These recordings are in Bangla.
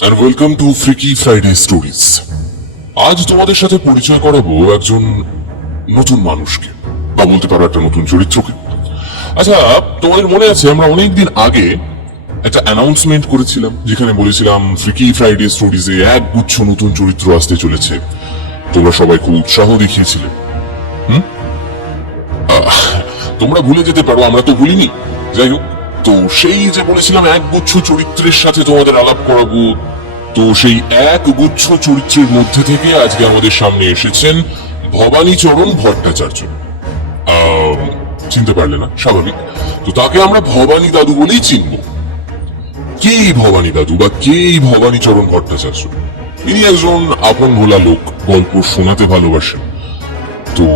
and welcome to Freaky Friday Stories. আজ তোমাদের সাথে পরিচয় করাবো একজন নতুন মানুষকে, বা বলতে পারো একটা নতুন চরিত্রকে। আচ্ছা, তোমাদের মনে আছে আমরা অনেকদিন আগে একটা অ্যানাউন্সমেন্ট করেছিলাম, যেখানে বলেছিলাম ফ্রিকি ফ্রাইডে স্টোরিজে এক গুচ্ছ নতুন চরিত্র আসতে চলেছে। তোমরা সবাই খুব উৎসাহ দেখিয়েছিলে। তোমরা ভুলে যেতে পারো, আমরা তো ভুলিনি। যাই হোক, তো সেই যে বলেছিলাম এক গুচ্ছ চরিত্রের সাথে তোমাদের আলাপ করাবো, তো সেই এক গুচ্ছ চরিত্রের মধ্যে থেকে আজকে আমাদের সামনে এসেছেন ভবানীচরণ ভট্টাচার্য। চিনতে পারলে না? স্বাভাবিক। তো তাকে আমরা ভবানী দাদু বলেই চিনব। কে ভবানী দাদু বা কে ভবানীচরণ ভট্টাচার্য? ইনি একজন আপন ভোলা লোক, গল্প শোনাতে ভালোবাসেন। তো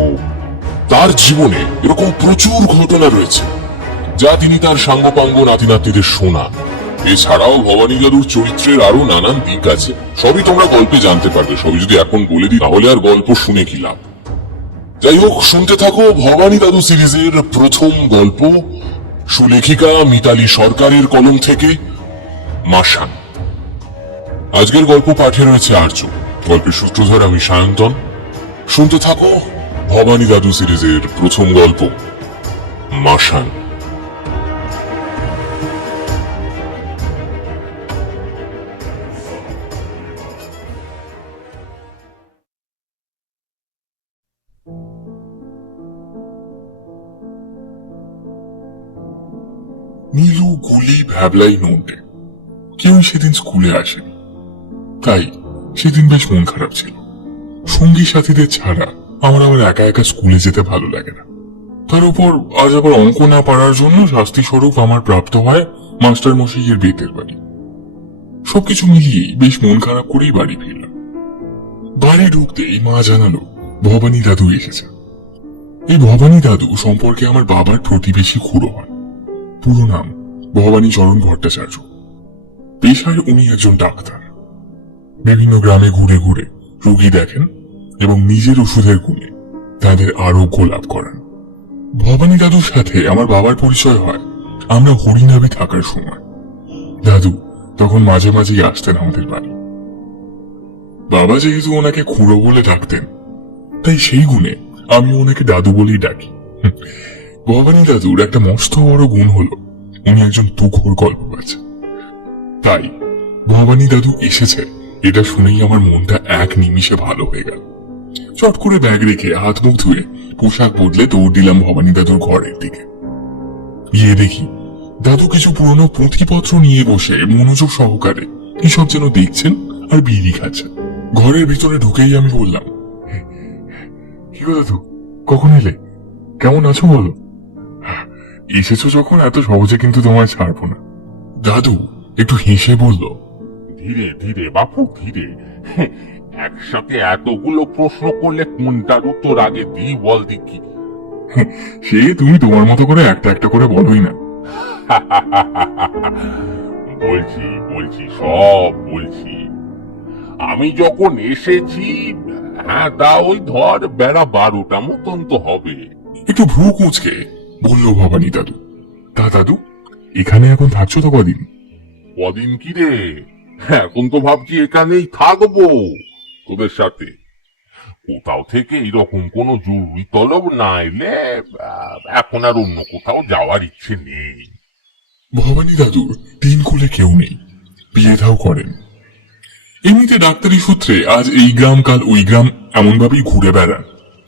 তার জীবনে এরকম প্রচুর ঘটনা রয়েছে যা তিনি তার সাঙ্গপাঙ্গ নাতি নাতনিদের শোনান। এছাড়াও ভবানী দাদুর চরিত্রের আরো নানান দিক আছে, সবই তোমরা গল্পে জানতে পারবে। সবই যদি এখন বলে দিই তাহলে আর গল্প শুনে কি লাভ। যাই হোক, শুনতে থাকো ভবানী দাদু সিরিজের প্রথম গল্প, সুলেখিকা মিতালি সরকারের কলম থেকে, মাসান। আজকের গল্প পাঠে রয়েছে আর্য, গল্পের সূত্রধর আমি সায়ন্তন। শুনতে থাকো ভবানী দাদু সিরিজের প্রথম গল্প, মাসান। নীলু, গুলি, ভ্যাবলাই, নন্টে কেউই সেদিন স্কুলে আসেনি। তাই সেদিন বেশ মন খারাপ ছিল। সঙ্গী সাথীদের ছাড়া আমার একা একা স্কুলে যেতে ভালো লাগে না। তার উপর আজ আবার অঙ্ক না পারার জন্য শাস্তি স্বরূপ আমার প্রাপ্ত হয় মাস্টার মশাইয়ের বেতের বাড়ি। সবকিছু মিলিয়ে বেশ মন খারাপ করেই বাড়ি ফিরলাম। বাড়ি ঢুকতেই মা জানালো ভবানী দাদু এসেছে। এই ভবানী দাদু সম্পর্কে আমার বাবার প্রতিবেশী খুড়ো হন। পুরো নাম ভবানীচরণ ভট্টাচার্য। পেশায় উনি একজন ডাক্তার। বিভিন্ন গ্রামে ঘুরে ঘুরে রোগী দেখেন এবং নিজের ওষুধের গুণে তাদের আরোগ্য লাভ করান। ভবানী দাদুর সাথে আমার বাবার পরিচয় হয় আমরা হরিনাভি থাকার সময়। দাদু তখন মাঝে মাঝেই আসতেন আমাদের বাড়ি। বাবা যেহেতু ওনাকে খুড়ো বলে ডাকতেন, তাই সেই গুণে আমি ওনাকে দাদু বলেই ডাকি। ভবানী দাদুর একটা মস্ত বড় গুণ হলো উনি একজন তুখোর গল্পবাজ। তাই ভবানী দাদু এসেছে এটা শুনেই আমার মনটা এক নিমিষে ভালো হয়ে গেল। চট করে ব্যাগ রেখে হাত মুখ ধুয়ে পোশাক বদলে দৌড় দিলাম ভবানী দাদুর ঘরের দিকে। গিয়ে দেখি দাদু কিছু পুরনো পুঁথিপত্র নিয়ে বসে মনোযোগ সহকারে কিসব যেন দেখছেন আর বিড়ি খাচ্ছেন। ঘরের ভিতরে ঢুকেই আমি বললাম, কি গো দাদু, কখন এলে? কেমন আছো বলো? এসেছো যখন এত সহজে কিন্তু তোমায় ছাড়বো না। দাদু একটু হেসে বলল, ধীরে ধীরে বাপু, ধীরে। একসাথে এতগুলো প্রশ্ন করলে কোনটার উত্তর আগে দিই বল দেখি। সে তুমি তোমার মতো করে একটা একটা করে বলোই না। বলছি বলছি সব বলছি। আমি যখন এসেছি, হ্যাঁ, তা ওই ধর বেলা 12টা মতন তো হবে। একটু ভ্রু কুঁচকে বলল ভবানী দাদু। তা দাদু, এখানে এখন থাকছো তো কদিন? কদিন কি রে, এখন তো ভাবছি এখানেই থাকবো তোদের সাথে। কোথাও থেকে এরকম কোনো জরুরি তলব না এলে এখন আর অন্য কোথাও যাওয়ার ইচ্ছে নেই। ভবানী দাদুর তিন কুলে কেউ নেই, বিয়ে থাও করেন। এমনিতে ডাক্তারি সূত্রে আজ এই গ্রাম কাল ওই গ্রাম এমন ভাবেই ঘুরে বেড়ান।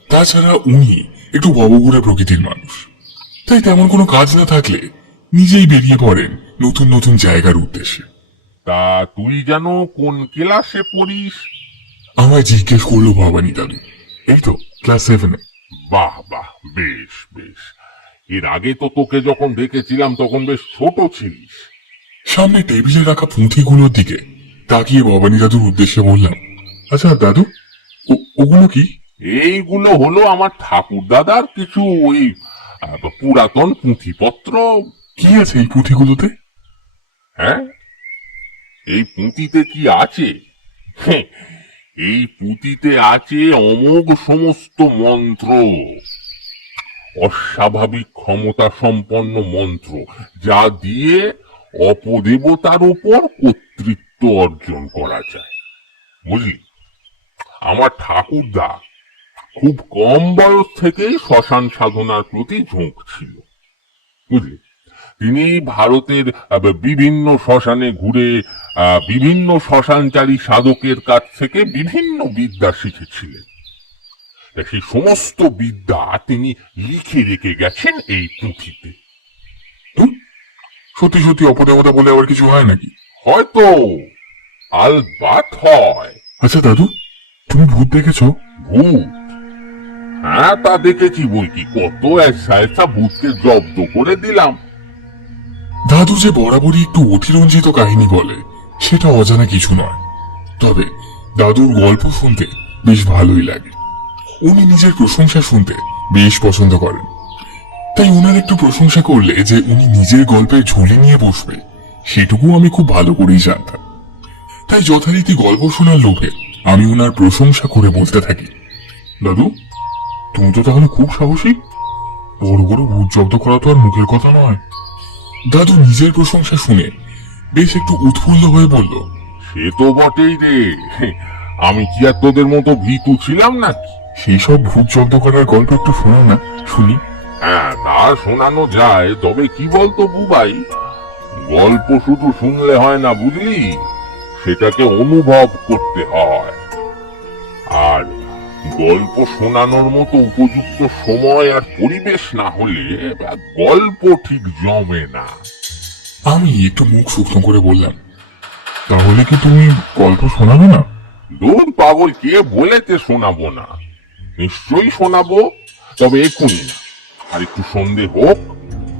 তাছাড়া উনি একটু ভবঘুরে প্রকৃতির মানুষ, তাই তেমন কোনো কাজ না থাকলে নিজেই বেরিয়ে পড়েন নতুন নতুন জায়গার উদ্দেশ্যে। তা তুই যেন কোন ক্লাসে পড়িস? আমায় জিজ্ঞেস করলো ভবানী দাদু। এই তো ক্লাস 7-এ। বাহ বাহ, বেশ বেশ। এর আগে তো তোকে যখন দেখেছিলাম তখন বেশ ছোট ছিলিস। সামনে টেবিলে রাখা পুঁথিগুলোর দিকে তাকিয়ে ভবানী দাদুর উদ্দেশ্যে বললাম, আচ্ছা দাদু, ওগুলো কি? এইগুলো হলো আমার ঠাকুর দাদার কিছু ওই পুরাতন পুঁথিপত্র। কি আছে এই পুঁথিগুলোতে? হ্যাঁ, এই পুঁথিতে কি আছে? এই পুঁথিতে আছে অমোঘ সমস্ত মন্ত্র, অস্বাভাবিক ক্ষমতা সম্পন্ন মন্ত্র, যা দিয়ে অপদেবতার উপর কর্তৃত্ব অর্জন করা যায়। বুঝলি, আমার ঠাকুরদা খুব কম বয়স থেকেই শ্মশান সাধনার প্রতি ঝোঁক ছিল। বুঝলি, তিনি ভারতের বিভিন্ন শ্মশানে ঘুরে বিভিন্ন শ্মশানচারী সাধকের কাছ থেকে বিভিন্ন বিদ্যা শিখেছিলেন। সেই সমস্ত বিদ্যা তিনি লিখে রেখে গেছেন এই পুঁথিতে। সত্যি সত্যি অপদেবতা বলে আবার কিছু হয় নাকি? হয়তো, আলবাত হয়। আচ্ছা দাদু, তুমি ভূত দেখেছো? ভূত? হ্যাঁ, তা দেখেছি বই কি, কত একসা ভূতকে জব্দ করে দিলাম। দাদু যে বরাবরই একটু অতিরঞ্জিত কাহিনী বলে, সেটা অজানা কিছু নয়। তবে দাদুর গল্প শুনতে বেশ ভালোই লাগে। উনি নিজের প্রশংসা শুনতে বেশ পছন্দ করেন। তাই উনার একটু প্রশংসা করলে যে উনি নিজের গল্পের ঝুলি নিয়ে বসবে, সেটুকু আমি খুব ভালো করেই জানতাম। তাই যথারীতি গল্প শোনার লোভে আমি উনার প্রশংসা করে বলতে থাকি, দাদু তুমি তো তাহলে খুব সাহসী। বড় বড় ভূত জব্দ করা তো আর মুখের কথা নয়। দাদু নিজের প্রশংসা শুনে বেশ একটু উৎফুল্ল হয়ে বলল, সে তো বটেই রে, আমি কি আর তোদের মতো ভীতু ছিলাম নাকি? সেই সব ভূত জব্দ করার গল্প একটু শোনো না, শুনি। হ্যাঁ, তা শোনানো যায়, তবে কি বলতো বুবাই, গল্প শুধু শুনলে হয় না, বুঝলি, সেটাকে অনুভব করতে হয়। আর গল্প শোনানোর মতো উপযুক্ত সময় আর পরিবেশ না হলে গল্প ঠিক জমে না। আমি একটু মুখ শুকনো করে বললাম, তাহলে কি তুমি গল্প শোনাবে না? দূর পাগল, কে বলেছে শোনাবো না? নিশ্চয়ই শোনাবো, তবে এক্ষুনি না। আর একটু সন্ধে হোক,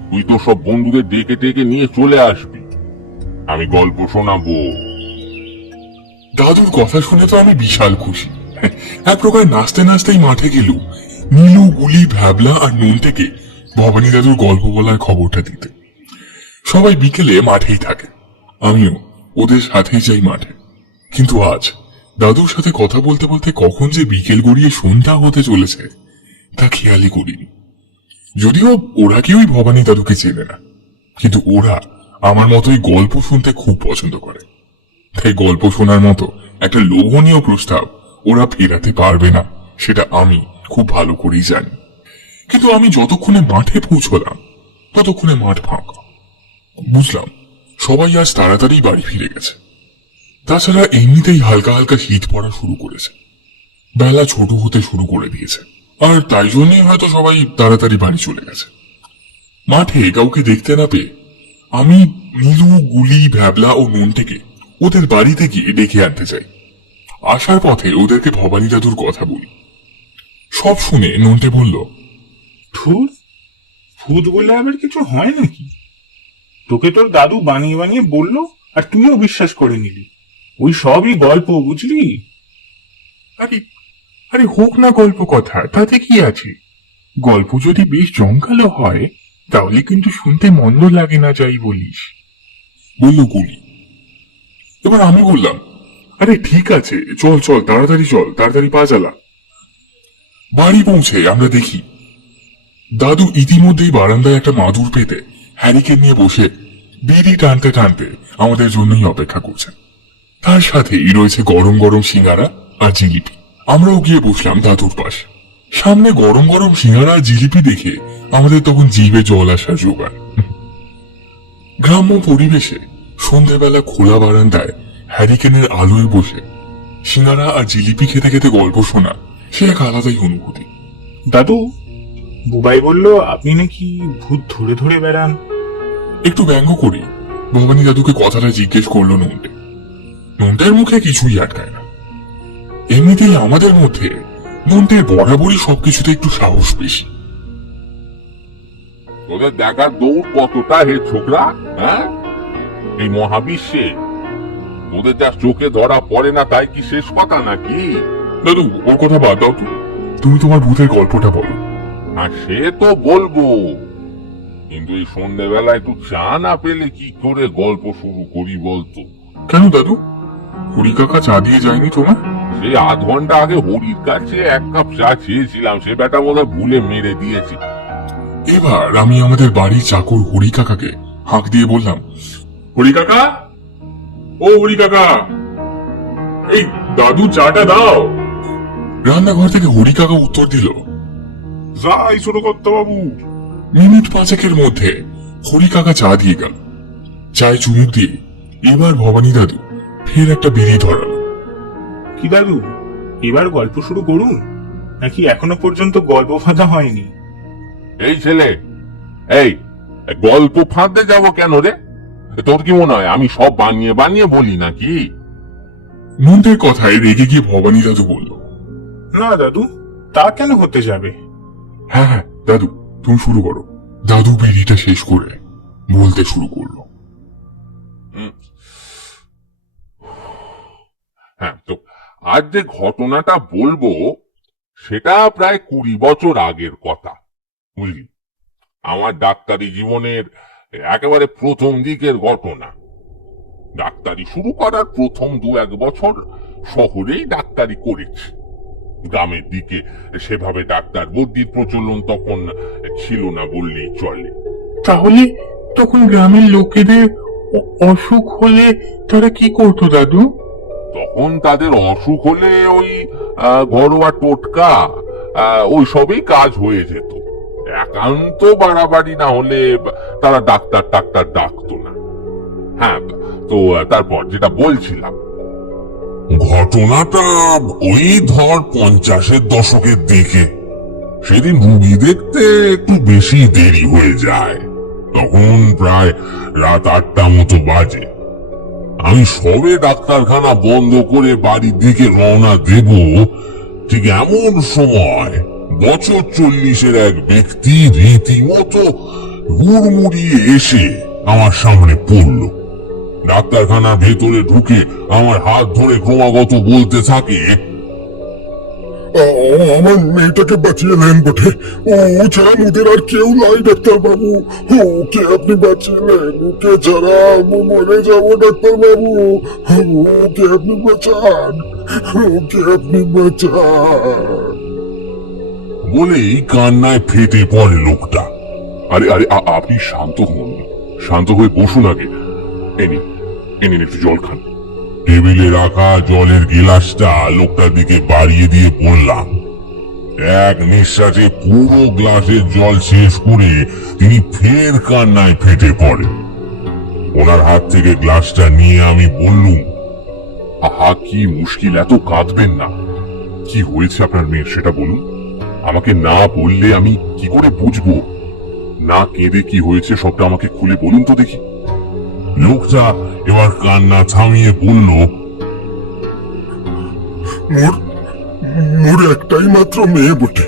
তুই তো সব বন্ধুদের ডেকে ডেকে নিয়ে চলে আসবি, আমি গল্প শোনাবো। দাদুর কথা শুনে তো আমি বিশাল খুশি। এক প্রকার নাচতে নাচতেই মাঠে গেল নীলু, গুলি, ভ্যাবলা আর নন্টেকে ভবানী দাদুর গল্প বলার খবরটা দিতে। সবাই বিকেলে মাঠেই থাকে, আমিও ওদের সাথেই যাই মাঠে। কিন্তু আজ দাদুর সাথে কথা বলতে বলতে কখন যে বিকেল গড়িয়ে সন্ধ্যা হতে চলেছে তা খেয়ালই করিনি। যদিও ওরা কেউই ভবানী দাদুকে চেনে না, কিন্তু ওরা আমার মতোই গল্প শুনতে খুব পছন্দ করে। তাই গল্প শোনার মতো একটা লোভনীয় প্রস্তাব ওরা ফেরাতে পারবে না, সেটা আমি খুব ভালো করেই জানি। কিন্তু আমি যতক্ষণে মাঠে পৌঁছলাম ততক্ষণে মাঠ ফাঁকা। বুঝলাম সবাই আজ তাড়াতাড়ি বাড়ি ফিরে গেছে। তাছাড়া এমনিতেই হালকা হালকা শীত পড়া শুরু করেছে, বেলা ছোট হতে শুরু করে দিয়েছে, আর তাই জন্যই হয়তো সবাই তাড়াতাড়ি বাড়ি চলে গেছে। মাঠে কাউকে দেখতে না পেয়ে আমি নীলু, গুলি, ভ্যাবলা ও নন্টেকে ওদের বাড়িতে গিয়ে ডেকে আনতে চাই। আসার পথে ওদেরকে ভবানী দাদুর কথা বলি। সব শুনে নন্টে বলল, ধুর, ভূত বলে আবার কিছু হয় নাকি? তোকে তোর দাদু বানিয়ে বানিয়ে বললো আর তুইও বিশ্বাস করে নিলি। ওই সবই গল্প, বুঝলি? আরে আরে হোক না গল্প কথা, তাতে কি আছে? গল্প যদি বেশ জমকালো হয় তাহলে কিন্তু শুনতে মন্দ লাগে না, যাই বলিস, বলল গুলি। এবার আমি বললাম, আরে ঠিক আছে, চল চল, তাড়াতাড়ি চল, তাড়াতাড়ি পা চালা। বাড়ি পৌঁছে আমরা দেখি দাদু ইতিমধ্যেই বারান্দায় একটা মাদুর পেতে হ্যারিকেন নিয়ে বসে বিড়ি টানতে টানতে আমাদের জন্যই অপেক্ষা করছেন। তার সাথেই রয়েছে গরম গরম সিঙ্গারা আর জিলিপি। আমরাও গিয়ে বসলাম দাদুর পাশে। সামনে গরম গরম সিঙ্গারা আর জিলিপি দেখে আমাদের তখন জিভে জল আসার জোগাড়। গ্রাম্য পরিবেশে সন্ধ্যেবেলা খোলা বারান্দায় হ্যারিকেনের আলোয় বসে সিঙ্গারা আর জিলিপি খেতে খেতে গল্প শোনা সে এক আলাদাই অনুভূতি। দাদু, বুবাই বলল আপনি নাকি ভূত ধরে ধরে বেড়ান। একটু ব্যঙ্গ করে ভবানী দাদুকে কথাটা জিজ্ঞেস করলো নন্টে। নন্টের মুখে কিছুই আটকায় না। এমনিতেই আমাদের মধ্যে নন্টের বরাবরই সবকিছুতে একটু সাহস বেশি। তোদের দেখার দৌড় কতটা হে ছোকরা, হ্যাঁ? এই মহাবিশ্বে তোদের যা চোখে ধরা পড়ে না তাই কি শেষ কথা নাকি? দাদু ওর কথা বাদ দাও তো, তুমি তোমার ভূতের গল্পটা বলো। আর সে তো বলবো, কিন্তু এই সন্ধ্যেবেলা একটু চা না পেলে কি করে গল্প শুরু করি বলতো? কেন দাদু, হরি কাকা চা দিয়ে যায়নি তোমার? সে আধ ঘন্টা আগে হরির কাছে এক কাপ চা চেয়েছিলাম, সে বেটা বোধহয় ভুলে মেরে দিয়েছে। এবার আমি আমাদের বাড়ির চাকর হরি কাকাকে হাঁক দিয়ে বললাম, হরি কাকা, ও ও হরি কাকা, এই দাদু চাটা দাও। রান্নাঘর থেকে হরি কাকা উত্তর দিল, যাই ছোট কর্তা বাবু। মিনিট পাঁচেকের মধ্যে হরি কাকা চা দিয়ে গেল। চায় চুমুক দিয়ে এবার ভবানী দাদু ফের একটা বিড়ি ধরালো। কি দাদু, এবার গল্প শুরু করুন, নাকি এখনো পর্যন্ত গল্প ফাঁদা হয়নি? এই ছেলে, এই গল্প ফাঁদতে যাব কেন রে? তোর কি মনে হয় আমি সব বানিয়ে বানিয়ে বলি নাকি? নন্দের কথায় রেগে গিয়ে ভবানী দাদু বলল, না দাদু, তা কেন হতে যাবে? হ্যাঁ হ্যাঁ দাদু, তুমি শুরু করো। দাদু বিড়িটা শেষ করে বলতে শুরু করলো, হ্যাঁ, তো আজ যে ঘটনাটা বলবো সেটা প্রায় 20 বছর আগের কথা, বুঝলি। আমার ডাক্তারি জীবনের একেবারে প্রথম দিকের ঘটনা। ডাক্তারি শুরু করার প্রথম 2-1 বছর শহরেই ডাক্তারি করেছি। গ্রামের দিকে সেভাবে ডাক্তার বুদ্ধির প্রচলন তখন ছিল না বললেই চলে। তাহলে তখন গ্রামের লোকেদের অসুখ হলে তারা কি করতো দাদু? তখন তাদের অসুখ হলে ওই ঘরোয়া টোটকা ওই সবই কাজ হয়ে যেত। একান্ত বাড়াবাড়ি না হলে তারা ডাক্তার ডাকতো না। হ্যাঁ, তো তারপর যেটা বলছিলাম, ঘটনাটা ওই ধর 50-এর দশকের দিকে। সেদিন রুগী দেখতে একটু বেশি দেরি হয়ে যায়, তখন প্রায় রাত 8টা মতো বাজে। আমি সবে ডাক্তারখানা বন্ধ করে বাড়ির দিকে রওনা দেব, ঠিক এমন সময় বছর 40-এর এক ব্যক্তি রীতিমতো হুড়মুড়িয়ে এসে আমার সামনে পড়ল। ডাক্তারখানার ভেতরে ঢুকে আমার হাত ধরে ক্রমাগত বলতে থাকে, আমার মেয়েটাকে বাঁচিয়ে নেন বটে, ও ছাড়া মোদের আর কেউ নাই ডাক্তার বাবু। ওকে আপনি বাঁচিয়ে নেন, ওকে ছাড়া আমি মরে যাবো ডাক্তার বাবু। ওকে আপনি বাঁচান, ওকে আপনি বাঁচান বলেই কান্নায় ফেটে পড়ে লোকটা। আরে আরে আপনি শান্ত হন, শান্ত হয়ে বসুন আগে। এনিন একটু জল খান। টেবিলে রাখা জলের গিলাসটা লোকটার দিকে বাড়িয়ে দিয়ে বললাম। এক নিঃশ্বাসে পুরো গ্লাসের জল শেষ করে তিনি ফের কান্নায় ফেটে পড়েন। ওনার হাত থেকে গ্লাসটা নিয়ে আমি বললুম, আহা কি মুশকিল, এত কাঁদবেন না। কি হয়েছে আপনার মেয়ের সেটা বলুন। আমাকে না বললে আমি কি করে বুঝবো? না কেঁদে কি হয়েছে সবটা আমাকে খুলে বলুন তো দেখি। লোকটা এবার কান্না থামিয়ে বলল, মোর একটাই মাত্র মেয়ে বটে।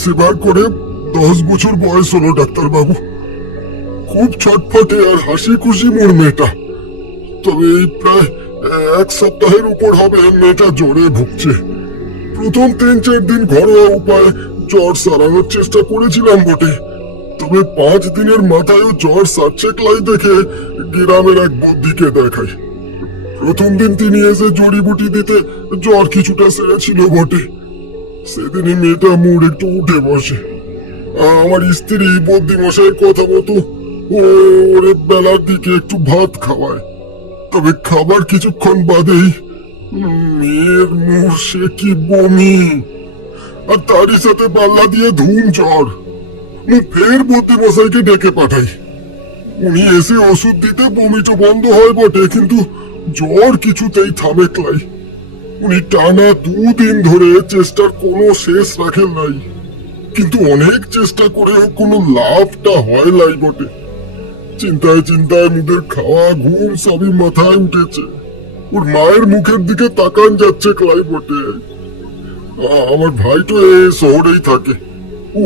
সেবা করে 10 বছর বয়স হলো ডাক্তার বাবু। খুব ছটফটে আর হাসি খুশি মোর মেয়েটা। তবে এই প্রায় 1 সপ্তাহের উপর হবে মেয়েটা জ্বরে ভুগছে। প্রথম 3-4 দিন ঘরোয়া উপায়ে জ্বর সারানোর চেষ্টা করেছিলাম বটে, তবে 5 দিনের মাথায়ও জ্বর সারছে ক্লাই দেখে গ্রামের এক বৌদিকে দেখাই। প্রথম দিন তিনি এসে জড়িবুটি দিতে জ্বর কিছুটা সেরেছিল বটে। সেদিনই মেয়েটা মুড একটু উঠে বসে। আমার স্ত্রী বৌদি মশাইয়ের কথা মতো ওরে বেলার দিকে একটু ভাত খাওয়ায়। তবে খাবার কিছুক্ষণ বাদেই মেয়ের মুখ সে কি বমি, আর তারই সাথে পাল্লা দিয়ে ধুম জ্বর। ফের বৌদি মশাইকে ডেকে পাঠাই। উনি এসে ওষুধ দিতে বমিটা বন্ধ হয় বটে, কিন্তু জ্বর কিছুতেই থামে ক্লাই। উনি টানা 2 দিন ধরে চেষ্টার কোনো শেষ রাখেন নাই, কিন্তু অনেক চেষ্টা করেও কোনো লাভটা হয় নাই বটে। চিন্তায় চিন্তায় মুদের খাওয়া ঘুম সবই মাথায় উঠেছে। ওর মায়ের মুখের দিকে তাকান যাচ্ছে ক্লাই বটে। আমার ভাই তো এই শহরেই থাকে।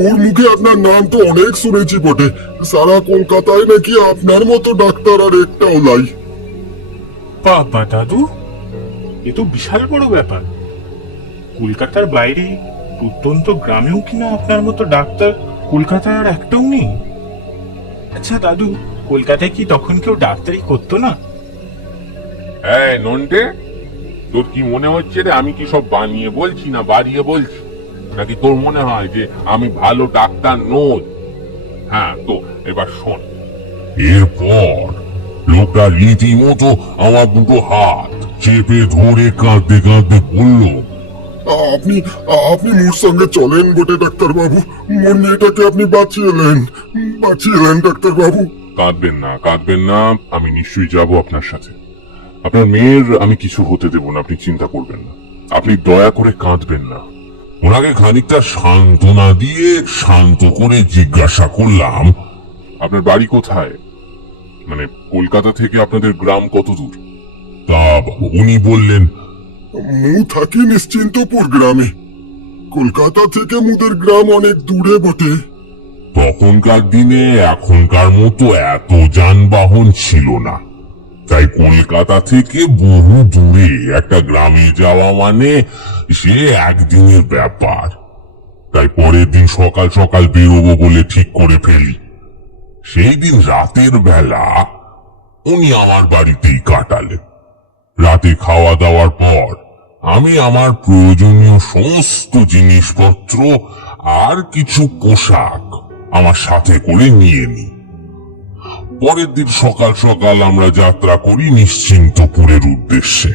ওর মুখে আপনার নাম তো অনেক শুনেছি বটে। সারা কলকাতায় নাকি আপনার মতো ডাক্তার আর একটাও লাই। বাবা দাদু, এ তো বিশাল বড় ব্যাপার। কলকাতার বাইরে প্রত্যন্ত গ্রামেও কিনা আপনার মতো ডাক্তার কলকাতায় আর একটাও নেই। আচ্ছা দাদু, কলকাতায় কি তখন কেউ ডাক্তারি করতো না? হ্যাঁ নন্টে, তোর কি মনে হচ্ছে রে আমি কি সব বানিয়ে বলছি না বাড়িয়ে বলছি? নাকি তোর মনে হয় যে আমি ভালো ডাক্তার নই? হ্যাঁ, তো এবার শোন। এরপর লোকটা রীতিমতো আমার দুটো হাত চেপে ধরে কাঁদতে কাঁদতে বলল, আপনি আপনি মোর সঙ্গে চলেন বটে ডাক্তার বাবু। মোর মেয়েটাকে আপনি বাঁচিয়ে ডাক্তার বাবু। কাঁদবেন না, আমি নিশ্চয়ই যাব আপনার সাথে। আপনার মেয়ের আমি কিছু হতে দেব না, আপনি চিন্তা করবেন না। আপনি দয়া করে কাঁদবেন না। ওনাকে খানিকটা সান্ত্বনা দিয়ে শান্ত করে জিজ্ঞাসা করলাম, আপনার বাড়ি কোথায়? মানে কলকাতা থেকে আপনাদের গ্রাম কত দূর? তা উনি বললেন, মু থাকি নিশ্চিন্তপুর গ্রামে। কলকাতা থেকে মুদের গ্রাম অনেক দূরে বটে। তখনকার দিনে এখনকার মতো এত যানবাহন ছিল না, তাই কলকাতা থেকে বহু দূরে একটা গ্রামে যাওয়া মানে সে একদিনের ব্যাপার। তাই পরের দিন সকাল সকাল বেরোবো বলে ঠিক করে ফেলি। সেই দিন রাতের বেলা উনি আমার বাড়িতেই কাটালেন। রাতে খাওয়া দাওয়ার পর আমি আমার প্রয়োজনীয় সমস্ত জিনিসপত্র আর কিছু পোশাক আমার সাথে করে নিয়ে নিই। পরের দিন সকাল সকাল আমরা যাত্রা করি নিশ্চিন্তপুরের উদ্দেশ্যে।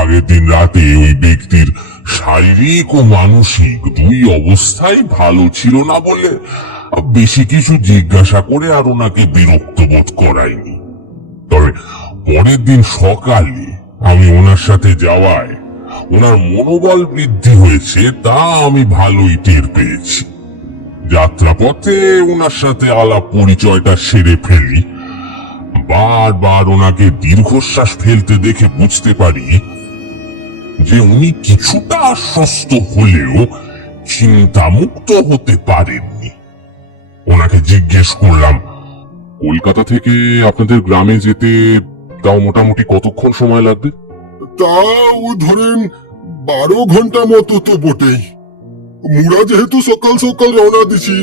আগের দিন রাতে ওই ব্যক্তির শারীরিক ও মানসিক দুই অবস্থাই ভালো ছিল না বলে বেশি কিছু জিজ্ঞাসা করে আর ওনাকে বিরক্ত বোধ করাইনি। তবে পরের দিন সকালে আমি ওনার সাথে যাওয়ায় ওনার মনোবল বৃদ্ধি হয়েছে তা আমি ভালোই টের পেয়েছি। যাত্রাপথে ওনার সাথে আলাপ পরিচয়টা সেরে ফেলি। বারবার ওনাকে দীর্ঘশ্বাস ফেলতে দেখে বুঝতে পারি যে উনি কিছুটা আশ্বস্ত হলেও চিন্তামুক্ত হতে পারেননি। ওনাকে জিজ্ঞেস করলাম, কলকাতা থেকে আপনাদের গ্রামে যেতে তাও মোটামুটি কতক্ষণ সময় লাগবে? তাও ধরেন 12 ঘন্টা মতো তো বটেই। মুরা যেহেতু সকাল সকাল রওনা দিছি,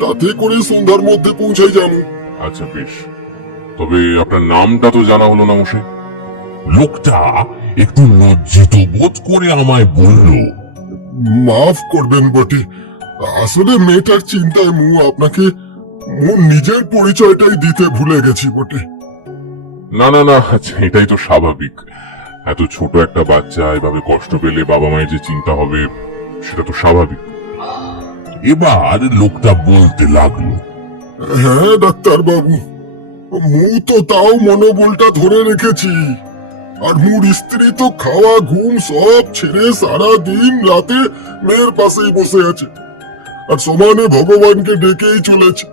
তাতে করে সন্ধ্যার মধ্যে পৌঁছাই যাবো। আচ্ছা বেশ, তবে আপনার নামটা তো জানা হলো না মশাই। লোকটা একটু লজ্জিত বোধ করে আমায় বলল, মাফ করবেন বটে, আসলে মেয়েটার চিন্তায় আপনাকে মোর নিজের পরিচয়টাই দিতে ভুলে গেছি বটে। না, আচ্ছা, এটাই তো স্বাভাবিক। এত ছোট একটা বাচ্চা এভাবে কষ্ট পেলে বাবা মায়ের যে চিন্তা হবে সেটা তো স্বাভাবিক। এবার লোকটা বলতে লাগলো, হ্যাঁ ডাক্তার বাবু, মু তো তাও মনোবলটা ধরে রেখেছি। আর মোর স্ত্রী তো খাওয়া ঘুম সব ছেড়ে সারা দিন রাতে মেয়ের পাশেই বসে আছে আর সমানে ভগবানকে ডেকেই চলেছে।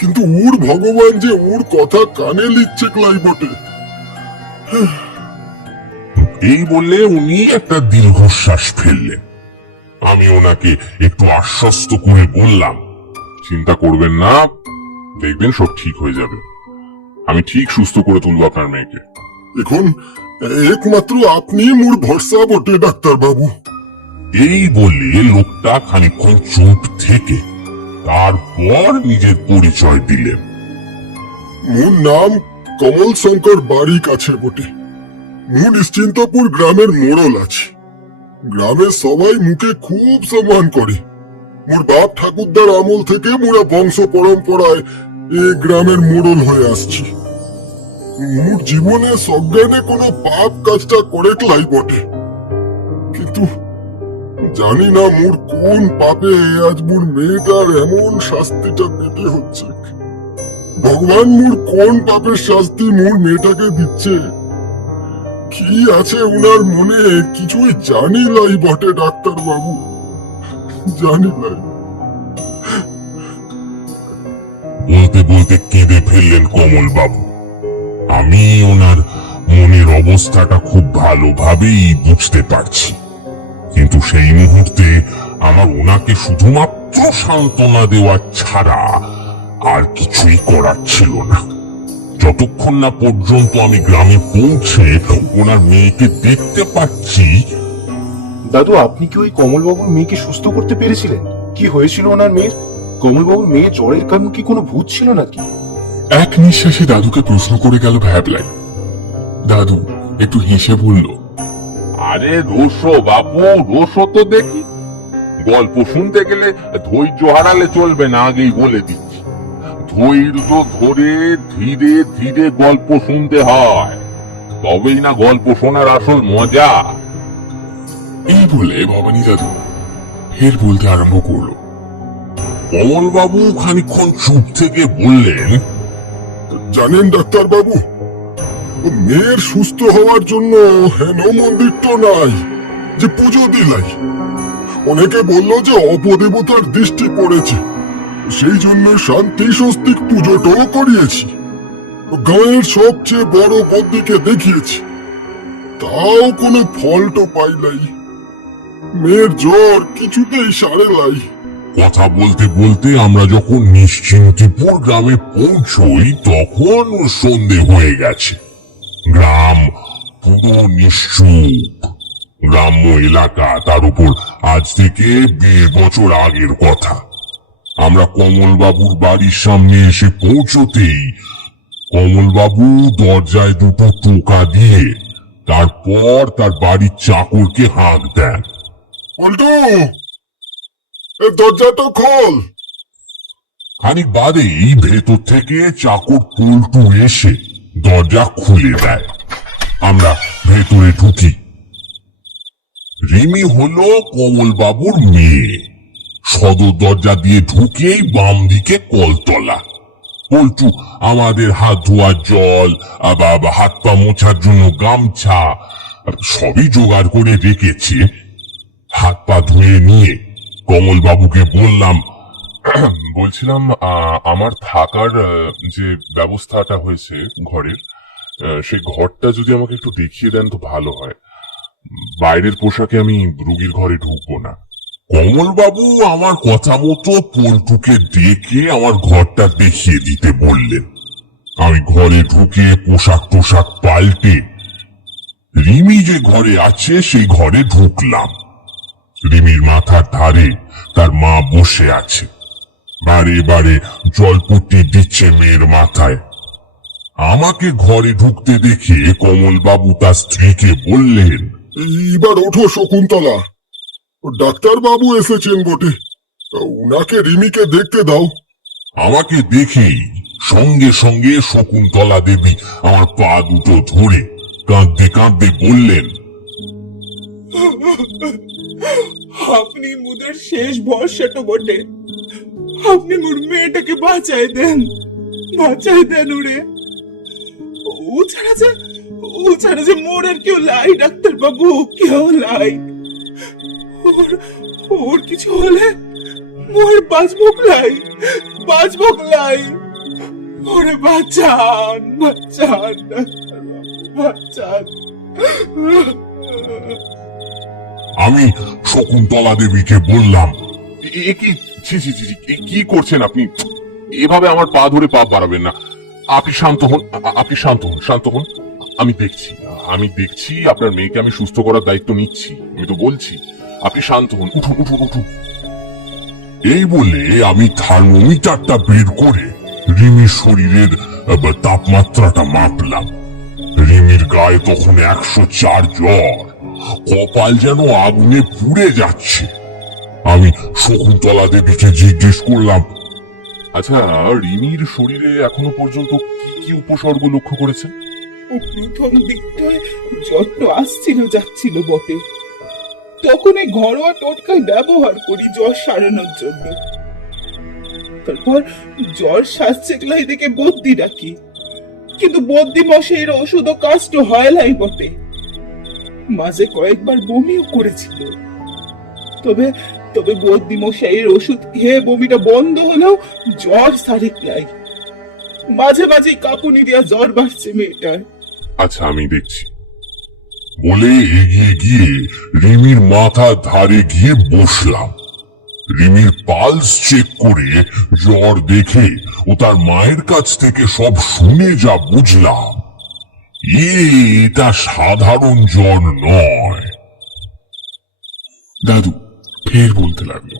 কিন্তু ওর ভগবান যে ওর কথা কানে লিখছে ক্লাই বটে। এই বলে উনি একটা দীর্ঘশ্বাস ফেললেন। আমি ওনাকে একটু আশ্বস্ত করে বললাম, চিন্তা করবেন না, দেখবেন সব ঠিক হয়ে যাবে। আমি ঠিক সুস্থ করে তুলবো আপনার মেয়েকে। এখন একমাত্র আপনি মোর ভরসা বটে ডাক্তার বাবু। এই বলে লোকটা খানিকক্ষণ চুপ থেকে তারপর নিজের পরিচয় দিলেন। মোর নাম কমল শঙ্কর বারিক আছে বটে। মু নিশ্চিন্তপুর গ্রামের মোড়ল আছে। গ্রামের সবাই মুখে খুব সম্মান করে। মোর বাপ ঠাকুরদার আমল থেকে মোরা বংশ পরম্পরায় এই গ্রামের মোড়ল হয়ে আসছি। মোর জীবনে সজ্ঞানে কোনো পাপ কাজটা করে ক্লাই বটে, কিন্তু জানি না মোর কোন পাপে আজ মোর মেয়েটার এমন শাস্তিটা পেতে হচ্ছে। ভগবান মোর কোন পাপের শাস্তি মোর মেয়েটাকে দিচ্ছে, কি আছে উনার মনে কিছুই জানি লাই বটে ডাক্তার বাবু, জানি লাই। বলতে বলতে কেঁদে ফেললেন কমল বাবু। আমি ওনার মনের অবস্থাটা খুব ভালোভাবেই বুঝতে পারছি, কিন্তু সেই মুহূর্তে আমার ওনাকে শুধুমাত্র সান্ত্বনা দেওয়া ছাড়া আর কিছুই করার ছিল না। যতক্ষণ না পর্যন্ত আমি গ্রামে পৌঁছে ওনার মেয়েকে দেখতে পাচ্ছি। দাদু, আপনি কি ওই কমলবাবুর মেয়েকে সুস্থ করতে পেরেছিলেন? কি হয়েছিল ওনার মেয়ের? কমলবাবুর মেয়ে জ্বরের কারণ কি কোনো ভূত ছিল নাকি? এক নিঃশ্বাসে দাদুকে প্রশ্ন করে গেল ভ্যাবলাই। দাদু একটু হেসে বলল, আরে রোশো বাপু, রোশো তো দেখি। গল্প শুনতে গেলে ধৈর্য হারালে চলবে না, আগেই বলে দিচ্ছি। ধৈর্য ধরে ধীরে ধীরে গল্প শুনতে হয়, তবেই না গল্প শোনার আসল মজা। এই বলে ভবানী দাদু ফের বলতে আরম্ভ করলো। কমলবাবু খানিকক্ষণ চুপ থেকে বললেন, জানেন ডাক্তার বাবু, মেয়ের সুস্থ হওয়ার জন্য হেন মন্দির তো নাই যে পুজো দিলাই। অনেকে বললো যে অপদেবতার দৃষ্টি পড়েছে, সেই জন্য শান্তি স্বস্তিক পুজোটাও করিয়েছি। গাঁয়ের সবচেয়ে বড় পদ্মীকে দেখিয়েছি, তাও কোনো ফল তো পাইলাই। মেয়ের জ্বর কিছুতেই সারে লাই। কথা বলতে বলতে আমরা যখন নিশ্চিন্তিপুর গ্রামে পৌঁছই তখন সন্ধে হয়ে গেছে। গ্রাম পুরো নিশ্চুপ। গ্রাম্য এলাকা, তার উপর আজ থেকে 20 বছর আগের কথা। আমরা কমলবাবুর বাড়ির সামনে এসে পৌঁছতেই কমলবাবু দরজায় দুটো টোকা দিয়ে তারপর তার বাড়ির চাকরকে হাঁক দেন। পল্টু, এ দরজাটা খোল। খানিক বাদেই ভেতর থেকে চাকর পল্টু এসে দরজা খুলে দেয়। আমরা ভেতরে ঢুকি। রিমি হলো কমলবাবুর মেয়ে। সদর দরজা দিয়ে ঢুকেই বাম দিকে কলতলা। পল্টু আমাদের হাত ধোয়ার জল, হাত পা মোছার জন্য গামছা সবই জোগাড় করে রেখেছে। হাত পা ধুয়ে নিয়ে কমলবাবুকে বললাম, বলছিলাম আমার থাকার যে ব্যবস্থাটা হয়েছে ঘরের, সেই ঘরটা যদি আমাকে একটু দেখিয়ে দেন তো ভালো হয়। বাইরের পোশাকে আমি রুগীর ঘরে ঢুকবো না। কমলবাবু আমার কথা মতো পল্টুকে ডেকে আমার ঘরটা দেখিয়ে দিতে বললেন। আমি ঘরে ঢুকে পোশাক পাল্টে রিমি যে ঘরে আছে সেই ঘরে ঢুকলাম। রিমির মাথার ধারে তার মা বসে আছে, বারে বারে জলপট্টি দিচ্ছে মেয়ের মাথায়। আমাকে ঘরে ঢুকতে দেখে কমলবাবু তার স্ত্রীকে বললেন, এবার ওঠো শকুন্তলা, ডাক্তার বাবু এসেছেন বটে, উনাকে রিমিকে দেখতে দাও। আমাকে দেখেই সঙ্গে সঙ্গে শকুন্তলা দেবী আমার পা দুটো ধরে কাঁদতে কাঁদতে বললেন, আপনি মুদের শেষ ভরসাটা বটে। আপনি মোর মেয়েটাকে বাঁচাই দেন ওরে। ও ছাড়া যে মোর আর কেউ লাই, ডাক্তার বাবু, কেউ লাই। ওর কিছু হলে মোর বাঁচবক লাই। ওরে বাঁচান ডাক্তার বাবু, বাঁচান। আমি শকুন্তলা দেবীকে বললাম, এ কি, ছি ছি ছি, কি করছেন আপনি? এভাবে আমার পা ধরে পা বাড়াবেন না। আপনি শান্ত হন, শান্ত হন। আমি দেখছি আপনার মেয়েকে আমি সুস্থ করার দায়িত্ব নিচ্ছি। আমি তো বলছি, আপনি শান্ত হন। উঠুন। এই বলে আমি থার্মোমিটারটা বের করে রিমির শরীরের তাপমাত্রাটা মাপলাম। রিমির গায়ে তখন 104 জ্বর, কপাল যেন আগুনে পুড়ে যাচ্ছে। আমি শকুন্তলা দেবীকে জিজ্ঞেস করলাম, আচ্ছা, রিমির শরীরে এখনো পর্যন্ত কি উপসর্গ লক্ষ্য করেছেন? ও প্রথম দিকটায় জ্বরটা আসছিল যাচ্ছিল বটে, তখন এই ঘরোয়া টোটকায় ব্যবহার করি জ্বর সারানোর জন্য। তারপর জ্বর সারছে গলাই দেখে বদ্যি ডাকি, কিন্তু বদ্যি মশাইয়ের ওষুধও কাষ্ট হয় নাই বটে। মাঝে কয়েকবার বমিও করেছিল, তবে বদ্যি মশাইয়ের ওষুধ খেয়ে বমিটা বন্ধ হলেও জ্বর সারে নাই। মাঝে মাঝে কাঁপুনি দিয়া জ্বর বাড়ছে মেয়েটার। আচ্ছা, আমি দেখছি। বলে এগিয়ে গিয়ে রিমির মাথার ধারে গিয়ে বসলাম। রিমির পালস চেক করে জ্বর দেখে ও তার মায়ের কাছ থেকে সব শুনে যা বুঝলাম, এটা সাধারণ জ্বর নয়। দাদু ফের বলতে লাগলো,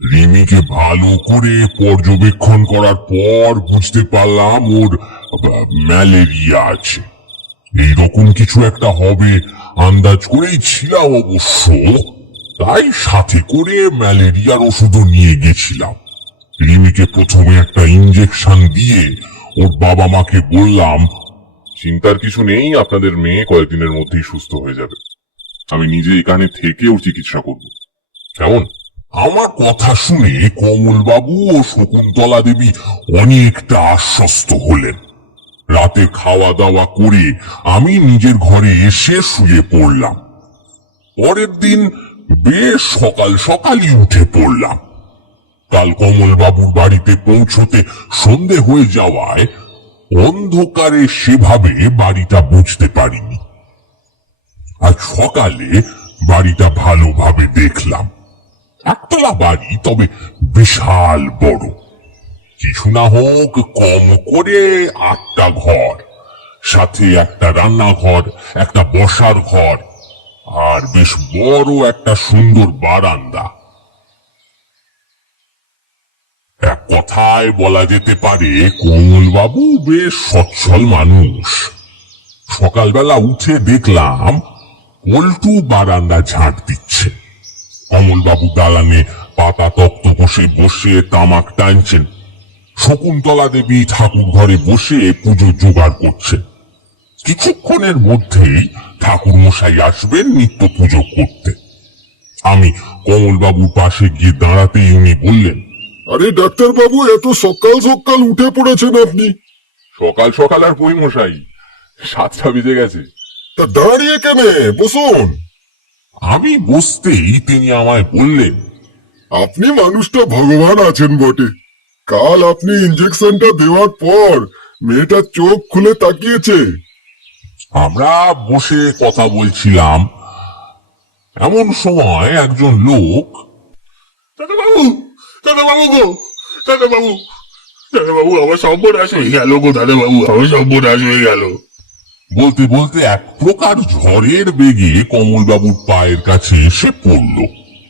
রিমিকে ভালো করে পর্যবেক্ষণ করার পর বুঝতে পারলাম ওর ম্যালেরিয়া আছে। এইরকম কিছু একটা হবে আন্দাজ করেই ছিলাম অবশ্য, তাই সাথে করে ম্যালেরিয়ার ওষুধও নিয়ে গেছিলাম। রিমিকে প্রথমে একটা ইঞ্জেকশন দিয়ে ওর বাবা মাকে বললাম, চিন্তার কিছু নেই, আপনাদের মেয়ে কয়েকদিনের মধ্যেই সুস্থ হয়ে যাবে। আমি নিজে এখানে থেকে ওর চিকিৎসা করব। কেমন? আমার কথা শুনে কমলবাবু ও শকুন্তলা দেবী অনেকটা আশ্বস্ত হলেন। রাতে খাওয়া দাওয়া করে আমি নিজের ঘরে এসে শুয়ে পড়লাম। পরের দিন বেশ সকাল সকালই উঠে পড়লাম। কাল কমলবাবুর বাড়িতে পৌঁছতে সন্ধে হয়ে যাওয়ায় অন্ধকারে সেভাবে বাড়িটা বুঝতে পারিনি। আজ সকালে বাড়িটা ভালোভাবে দেখলাম। একতলা বাড়ি, তবে বিশাল বড়। কিছু না হোক কম করে 8টা ঘর, সাথে একটা রান্নাঘর, একটা বসার ঘর, আর বেশ বড় একটা সুন্দর বারান্দা। এক কথায় বলা যেতে পারে কমলবাবু বেশ সচ্ছল মানুষ। সকালবেলা উঠে দেখলাম পল্টু বারান্দা ঝাঁট দিচ্ছে, কমলবাবু দালানে পাতা তক্ত বসে বসে তামাক টানছেন, শকুন্তলা দেবী ঠাকুর ঘরে বসে পুজো জোগাড় করছে। কিছুক্ষণের মধ্যেই ঠাকুর মশাই আসবেন নিত্য পুজো করতে। আমি কমলবাবুর পাশে গিয়ে দাঁড়াতেই উনি বললেন, আরে ডাক্তার বাবু, এত সকাল সকাল উঠে পড়েছেন আপনি? সকাল সকাল আর কই মশাই, 7টা বেজে গেছে। তা দাঁড়িয়ে কেন, বসুন। আমি বসতেই তিনি আমায় বললেন, আপনি মানুষটা ভগবান আছেন বটে। কাল আপনি ইঞ্জেকশনটা দেওয়ার পর মেয়েটা চোখ খুলে তাকিয়েছে। আমরা বসে কথা বলছিলাম, এমন সময় একজন লোক, দাদাবাবু, দাদাবাবু গো, দাদাবাবু, দাদাবাবু, আমার সর্বনাশ হয়ে গেল গো দাদাবাবু, আমার সর্বনাশ হয়ে গেল। বলতে বলতে এক প্রকার ঝড়ের বেগে কমলবাবুর পায়ের কাছে এসে পড়ল।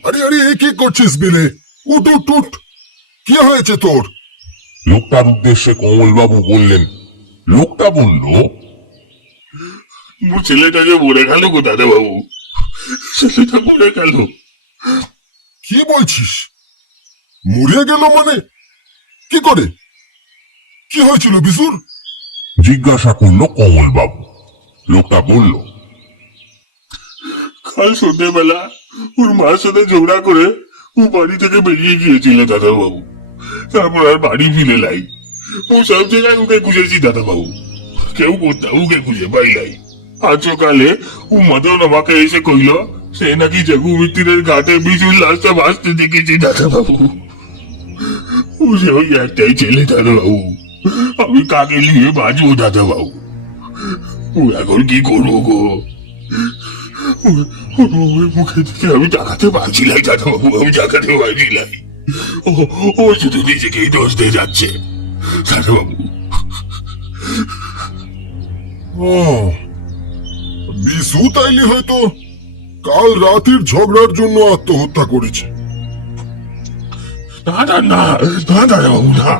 আরে আরে, এ কি করছিস বিলে? উঠ উঠ উঠ, কি হয়েছে তোর? লোকটার উদ্দেশ্যে কমলবাবু বললেন। লোকটা বলল, মোর ছেলেটা যে মরে গেল গো দাদাবাবু, ছেলেটা মরে গেল। কি বলছিস? মরে গেল মানে? কি করে? কি হয়েছিল বিশুর? জিজ্ঞাসা করল কমলবাবু। লোকটা বলল, কাল সন্ধ্যেবেলা ওর মার সাথে ঝগড়া করে ও বাড়ি থেকে বেরিয়ে গিয়েছিল দাদাবাবু। তারপর আর বাড়ি ফিরে লাই। ও সব জায়গায় ওকে খুঁজেছি দাদাবাবু, কেউ কোথাও ওকে খুঁজে পাই নাই। আজ সকালে ও মদন আমাকে এসে কইল সে নাকি জগুমিত্রের ঘাটে বিশুর লাশটা ভাসতে দেখেছি দাদাবাবু। ও যে ওই একটাই ছেলে দাদাবাবু, আমি কাকে নিয়ে বাঁচবো দাদাবাবু? ও এখন কি করবো গো? ওর মুখে থেকে আমি তাকাতে পারছি না দাদাবাবু, আমি তাকাতে পারছি না। ও শুধু নিজেকেই দোষ দিয়ে যাচ্ছে দাদাবাবু। ও, বিশু তাইলে হয়তো কাল রাতের ঝগড়ার জন্য আত্মহত্যা করেছে। না না না না দাদাবাবু, না।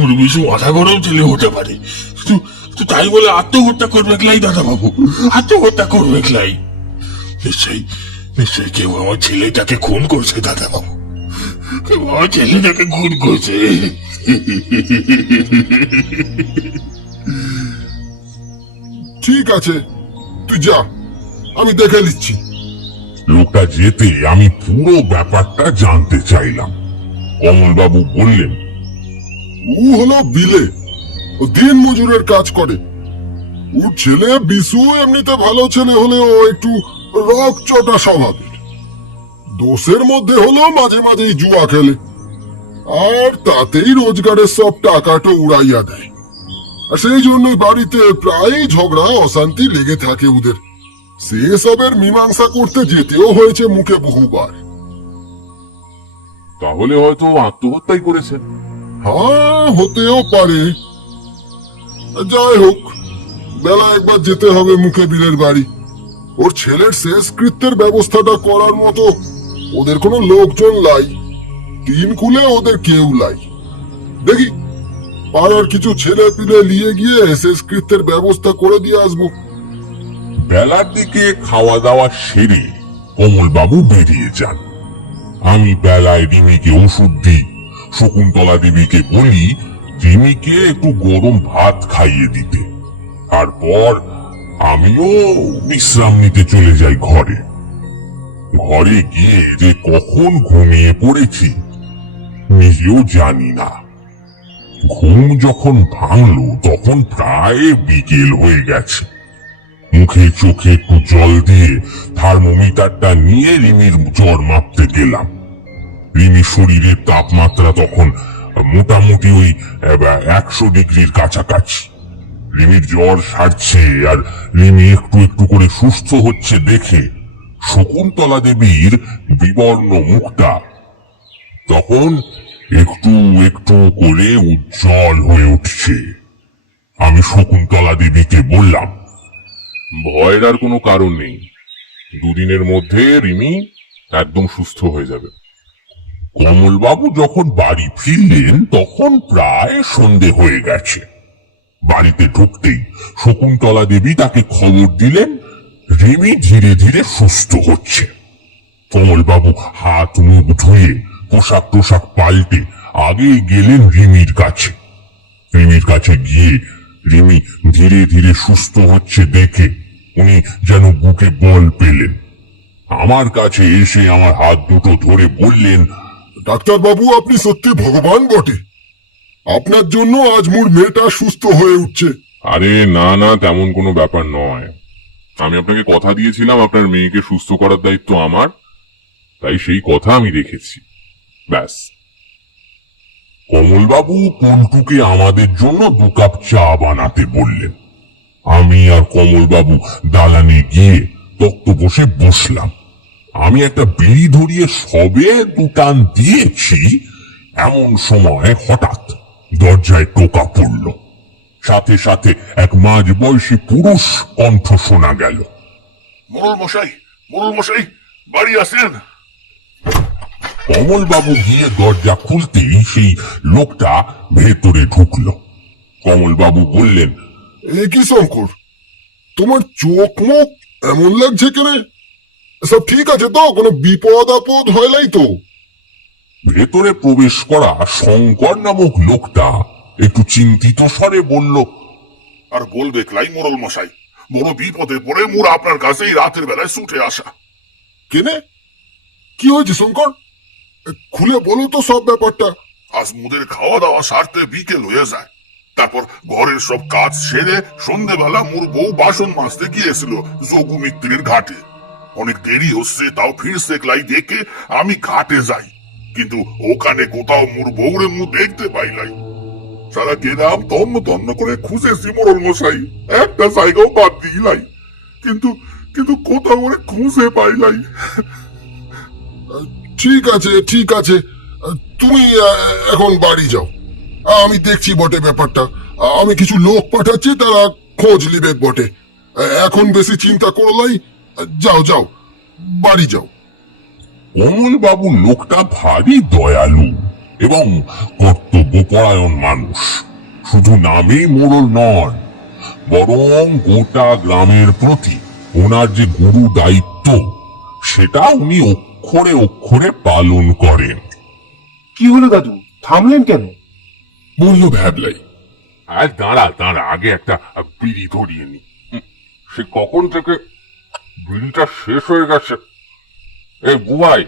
ওর বিশু মাথা গরম ছেলে হতে পারে, তো তাই বলে আত্মহত্যা করবে ক্লাই দাদাবাবু, আত্মহত্যা করবে ক্লাই? নিশ্চয়ই নিশ্চয়ই কেউ আমার ছেলেটাকে খুন করছে দাদাবাবু, কেউ আমার ছেলেটাকে খুন করছে। ঠিক আছে, তুই যা, আমি দেখে নিচ্ছি। লোকটা যেতে আমি পুরো ব্যাপারটা জানতে চাইলাম। কমলবাবু বললেন, ও হলো বিলে, ও দিন মজুরের কাজ করে। ওর ছেলে বিশু এমনিতে ভালো ছেলে হলেও একটু রকচটা স্বভাবের। দোষের মধ্যে হলো মাঝে মাঝেই জুয়া খেলে, আর তাতেই রোজগারের সব টাকাটা উড়াইয়া দেয়। আর সেই জন্যই বাড়িতে প্রায়ই ঝগড়া অশান্তি লেগে থাকে ওদের। সেসবের মীমাংসা করতে যেতেও হয়েছে মুখে বহুবার। তাহলে হয়তো আত্মহত্যাই করেছে। হ্যাঁ, হতেও পারে। যাই হোক, বেলা একবার যেতে হবে মুখে বিলের বাড়ি। ওর ছেলের শেষ কৃত্যের ব্যবস্থাটা করার মতো ওদের কোনো লোকজন লাই, তিন কুলে ওদের কেউ লাই। দেখি পাড়ার কিছু ছেলে পিলে নিয়ে গিয়ে শেষ কৃত্যের ব্যবস্থা করে দিয়ে আসবো। বেলার দিকে খাওয়া দাওয়া সেরে কমলবাবু বেরিয়ে যান। আমি বেলায় রিমিকে ওষুধ দিই, শকুন্তলা দেবীকে বলি রিমিকে একটু গরম ভাত খাইয়ে দিতে। তারপর আমিও বিশ্রাম নিতে চলে যাই ঘরে। ঘরে গিয়ে যে কখন ঘুমিয়ে পড়েছি নিজেও জানি না। ঘুম যখন ভাঙলো তখন প্রায় বিকেল হয়ে গেছে। মুখে চোখে একটু জল দিয়ে থার্মোমিটারটা নিয়ে রিমির জ্বর মাপতে গেলাম। রিমির শরীরের তাপমাত্রা তখন মোটামুটি ওই 100 ডিগ্রির কাছাকাছি। রিমির জ্বর সারছে আর রিমি একটু একটু করে সুস্থ হচ্ছে দেখে শকুন্তলা দেবীর বিবর্ণ মুখটা তখন একটু একটু করে উজ্জ্বল হয়ে উঠছে। আমি শকুন্তলা দেবীকে বললাম, ভয়ের আর কোনো কারণ নেই, দুদিনের মধ্যে রিমি একদম সুস্থ হয়ে যাবে। কমলবাবু যখন বাড়ি ফিরলেন তখন প্রায় সন্ধে হয়ে গেছে। বাড়িতে ঢুকতেই শকুন্তলা দেবী তাকে খবর দিলেন রিমি ধীরে ধীরে সুস্থ হচ্ছে। কমলবাবু হাত মুখ ধুয়ে পোশাক টোশাক পাল্টে আগে গেলেন রিমির কাছে। রিমির কাছে গিয়ে রিমি ধীরে ধীরে সুস্থ হচ্ছে দেখে উনি যেন বুকে বল পেলেন। আমার কাছে এসে আমার হাত দুটো ধরে বললেন, ডাক্তার বাবু, আপনি সত্যি ভগবান বটে। আপনার জন্য আজ মোর মেয়েটা সুস্থ হয়ে উঠছে। আরে না না, তেমন কোনো ব্যাপার নয়। আমি আপনাকে কথা দিয়েছিলাম আপনার মেয়েকে সুস্থ করার দায়িত্ব আমার, তাই সেই কথা আমি রেখেছি, ব্যাস। কমলবাবু পল্টুকে আমাদের জন্য 2 কাপ চা বানাতে বললেন। আমি আর কমলবাবু দালানে গিয়ে তক্ত বসে বসলাম। আমি একটা বিড়ি ধরিয়ে সবে 2 টান দিয়েছি, এমন সময় হঠাৎ দরজায় টোকা পড়ল। সাথে সাথে এক মাঝবয়সী পুরুষ কণ্ঠ শোনা গেল, মোড়ল মশাই, বাড়ি আসেন। কমলবাবু গিয়ে দরজা খুলতেই সেই লোকটা ভেতরে ঢুকল। কমলবাবু বললেন, এ কি শঙ্কর, তোমার চোখ মুখ এমন লাগছে কেন? সব ঠিক আছে তো? কোনো বিপদ আপদ হয় নাই তো? ভেতরে প্রবেশ করা শঙ্কর নামক লোকটা একটু চিন্তিত স্বরে বলল, আর বলবে ক্লাই মোড়ল মশাই, বড় বিপদে পড়ে মোর আপনার কাছে এই রাতের বেলায় ছুটে আসা। কেনে? কি হয়েছে শঙ্কর? খুলে বলো তো সব ব্যাপারটা। আজ মুদের খাওয়া দাওয়া সারতে বিকেল হয়ে যায়। তারপর ঘরের সব কাজ সেরে সন্ধ্যেবেলা মোর বউ বাসন মাজতে গিয়েছিল যোগু মিত্রের ঘাটে। অনেক দেরি হচ্ছে, তাও ফিরছে ক্লাই দেখে আমি ঘাটে যাই, কিন্তু ওখানে কোথাও মোর বউরে মুখ দেখতে পাইলাই। সারা গ্রাম তন্ন তন্ন করে খুঁজেছি মোড়ল মশাই, একটা জায়গাও বাদ দিলাই, কিন্তু কিন্তু কোথাও ওরে খুঁজে পাইলাই। ঠিক আছে ঠিক আছে, তুমি এখন বাড়ি যাও, আমি দেখছি বটে ব্যাপারটা। আমি কিছু লোক পাঠাচ্ছি, তারা খোঁজ নিবে বটে। এখন বেশি চিন্তা করলাই, যাও যাও বাড়ি যাও। কমলবাবু লোকটা ভারী দয়ালু এবং কর্তব্যপরায়ণ মানুষ। শুধু নামেই মোড়ল নন, বরং গোটা গ্রামের প্রতি ওনার যে গুরু দায়িত্ব সেটা উনি অক্ষরে অক্ষরে পালন করেন। কি হলো দাদু, থামলেন কেন? বলল ভ্যাবলাই। আর দাঁড়া দাঁড়া, আগে একটা বিড়ি ধরিয়ে নি। সে কখন থেকে বিড়িটা শেষ হয়ে গেছে। এই বুবাই,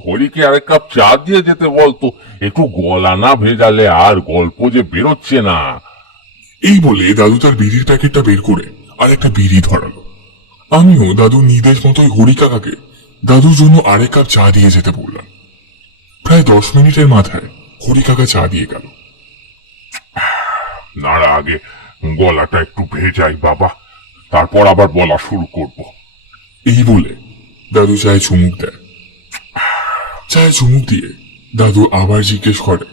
হরিকে আরেক কাপ চা দিয়ে যেতে বলতো, একটু গলা না ভেজালে আর গল্প যে বেরোচ্ছে না। এই বলে দাদু তার বিড়ির প্যাকেটটা বের করে আর একটা বিড়ি ধরালো। আমিও দাদুর নির্দেশ মতোই হরি কাকাকে দাদুর জন্য আরেক কাপ চা দিয়ে যেতে বললাম। প্রায় 10 মিনিটের মাথায় হরি কাকা চা দিয়ে গেল। নাড়া, আগে গলাটা একটু ভেজাই বাবা, তারপর আবার বলা শুরু করব। এই বলে দাদু চায়ে চুমুক দেয়। চায়ে চুমুক দিয়ে দাদু আবার জিজ্ঞেস করে,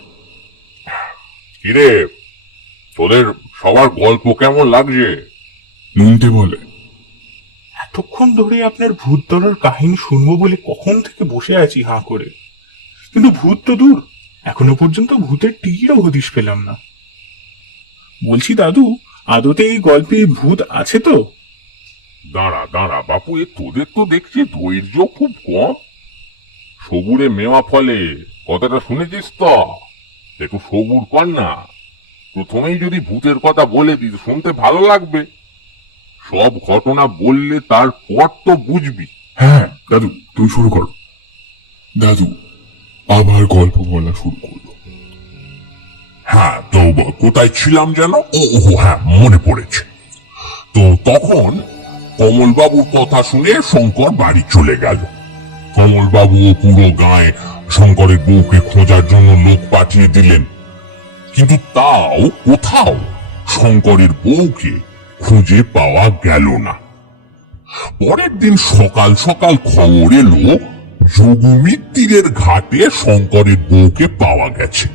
কিরে, তোদের সবার গল্প কেমন লাগছে? নুনটে বলে, এতক্ষণ ধরে আপনার ভূত ধরার কাহিনী শুনবো বলে কখন থেকে বসে আছি হাঁ করে, কিন্তু ভূত তো দূর, এখনো পর্যন্ত ভূতের টিকিরও হদিশ পেলাম না। বলছি দাদু, আদতে এই গল্পে ভূত আছে তো? দাঁড়া দাঁড়া বাপু, তোদের তো দেখছি ধৈর্য খুব কম। সবুরে মেওয়া ফলে কথাটা শুনেছিস তো? একটু সবুর কর না। প্রথমেই যদি ভূতের কথা বলে দিস শুনতে ভালো লাগবে, সব ঘটনা বললে তারপর তো বুঝবি। হ্যাঁ দাদু, তুমি শুরু করো। দাদু আবার গল্প বলা শুরু করলো। হ্যাঁ, তো কোথায় ছিলাম যেন? ও হ্যাঁ, মনে পড়েছে। তো তখন কমলবাবুর কথা শুনে শঙ্কর বাড়ি চলে গেল। কমলবাবু পুরো গায়ে শঙ্করের বউকে খোঁজার জন্য লোক পাঠিয়ে দিলেন, কিন্তু তাও কোথাও শঙ্করের বউকে খুঁজে পাওয়া গেল না। পরের দিন সকাল সকাল খবর এলো যোগমির তীরের ঘাটে শঙ্করের বউকে পাওয়া গেছে।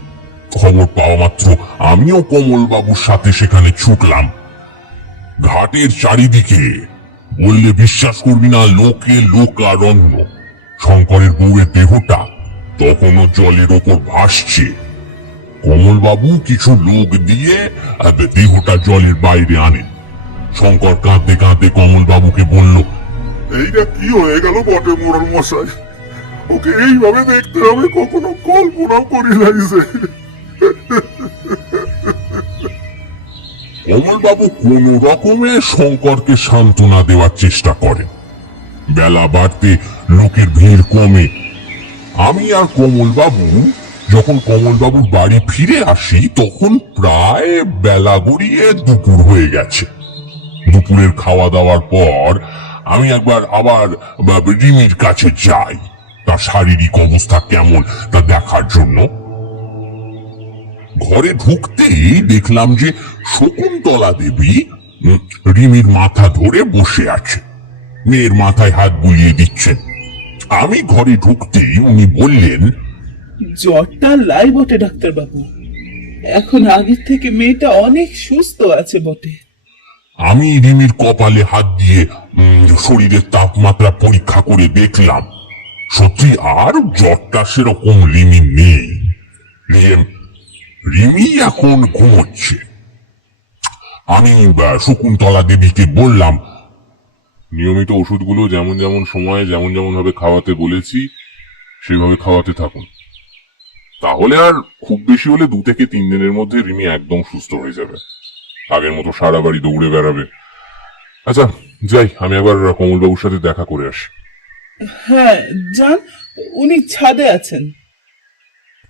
খবর পাওয়া মাত্র আমিও কমলবাবুর সাথে সেখানে ছুটলাম। ঘাটের চারিদিকে বললে বিশ্বাস করবি না, লোকে লোকারণ্য। শঙ্করের বউয়ের দেহটা তখনও জলের ওপর ভাসছে। কমলবাবু কিছু লোক দিয়ে দেহটা জলের বাইরে আনেন। শঙ্কর কাঁদতে কাঁদতে কমলবাবুকে বলল, এইটা কি হয়ে গেল বটে মোড়ল মশাই? ওকে এইভাবে দেখতে হবে কখনো কল্পনাও করি নাই যে। কমলবাবু কোন রকমে শঙ্করকে সান্ত্বনা দেওয়ার চেষ্টা করেন। বেলা বাড়তে লোকের ভিড় কমে। আমি আর কমলবাবু যখন কমলবাবুর বাড়ি ফিরে আসি তখন প্রায় বেলা গড়িয়ে দুপুর হয়ে গেছে। দুপুরের খাওয়া দাওয়ার পর আমি আবার রিমির কাছে যাই, তার শারীরিক অবস্থা কেমন তা দেখার জন্য। ঘরে ঢুকতেই দেখলাম যে শকুন্তলা দেবী রিমির মাথা ধরে বসে আছে, মেয়ের মাথায় হাত বুলিয়ে দিচ্ছেন। আমি ঘরে ঢুকতেই উনি বললেন, জ্বরটা লাই বটে ডাক্তারবাবু, এখন আগের থেকে মেয়েটা অনেক সুস্থ আছে বটে। আমি রিমির কপালে হাত দিয়ে শরীরের তাপমাত্রা পরীক্ষা করে দেখলাম, সত্যি আর জ্বরটা সেরকম রিমি নেই। রিমি এখন ঘুমোচ্ছে। আমি শকুন্তলা দেবীকে বললাম, নিয়মিত ওষুধগুলো যেমন যেমন সময়ে যেমন যেমন ভাবে খাওয়াতে বলেছি সেভাবে খাওয়াতে থাকুন। তাহলে আর খুব বেশি হলে 2 থেকে 3 দিনের মধ্যে রিমি একদম সুস্থ হয়ে যাবে, আগের মতো সারা বাড়ি দৌড়ে বেড়াবে। আচ্ছা যাই, আমি আবার কমলবাবুর সাথে দেখা করে আসি। হ্যাঁ যান, উনি ছাদে আছেন।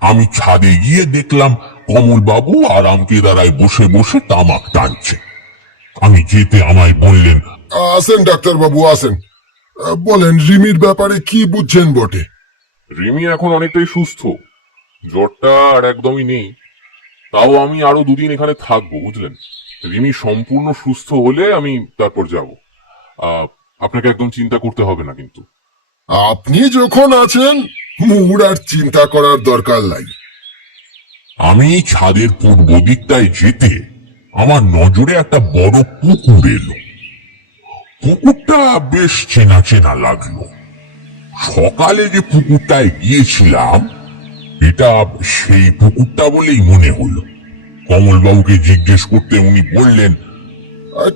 আমি ছাদে গিয়ে দেখলাম কমলবাবু আরাম কেদারায় বসে বসে তামাক টানছে। আমি যেতে আমায় বললেন, আসেন ডাক্তারবাবু আসেন, বলেন রিমির ব্যাপারে কি বুঝছেন বটে? রিমি এখন অনেকটাই সুস্থ, জ্বরটা আর একদমই নেই। তাও আমি আরো 2 দিন এখানে থাকবো, বুঝলেন। রিমি সম্পূর্ণ সুস্থ হলে আমি তারপর যাব। আপনাকে একদম চিন্তা করতে হবে না কিন্তু। আপনি যখন আছেন মুর আর চিন্তা করার দরকার নাই। আমি ছাদের পূর্ব দিকটায় যেতে আমার নজরে একটা বড় পুকুর এলো। পুকুরটা বেশ চেনা চেনা লাগলো। সকালে যে পুকুরটায় গিয়েছিলাম এটা সেই পুকুরটা বলেই মনে হলো। কমলবাবুকে জিজ্ঞেস করতে উনি বললেন,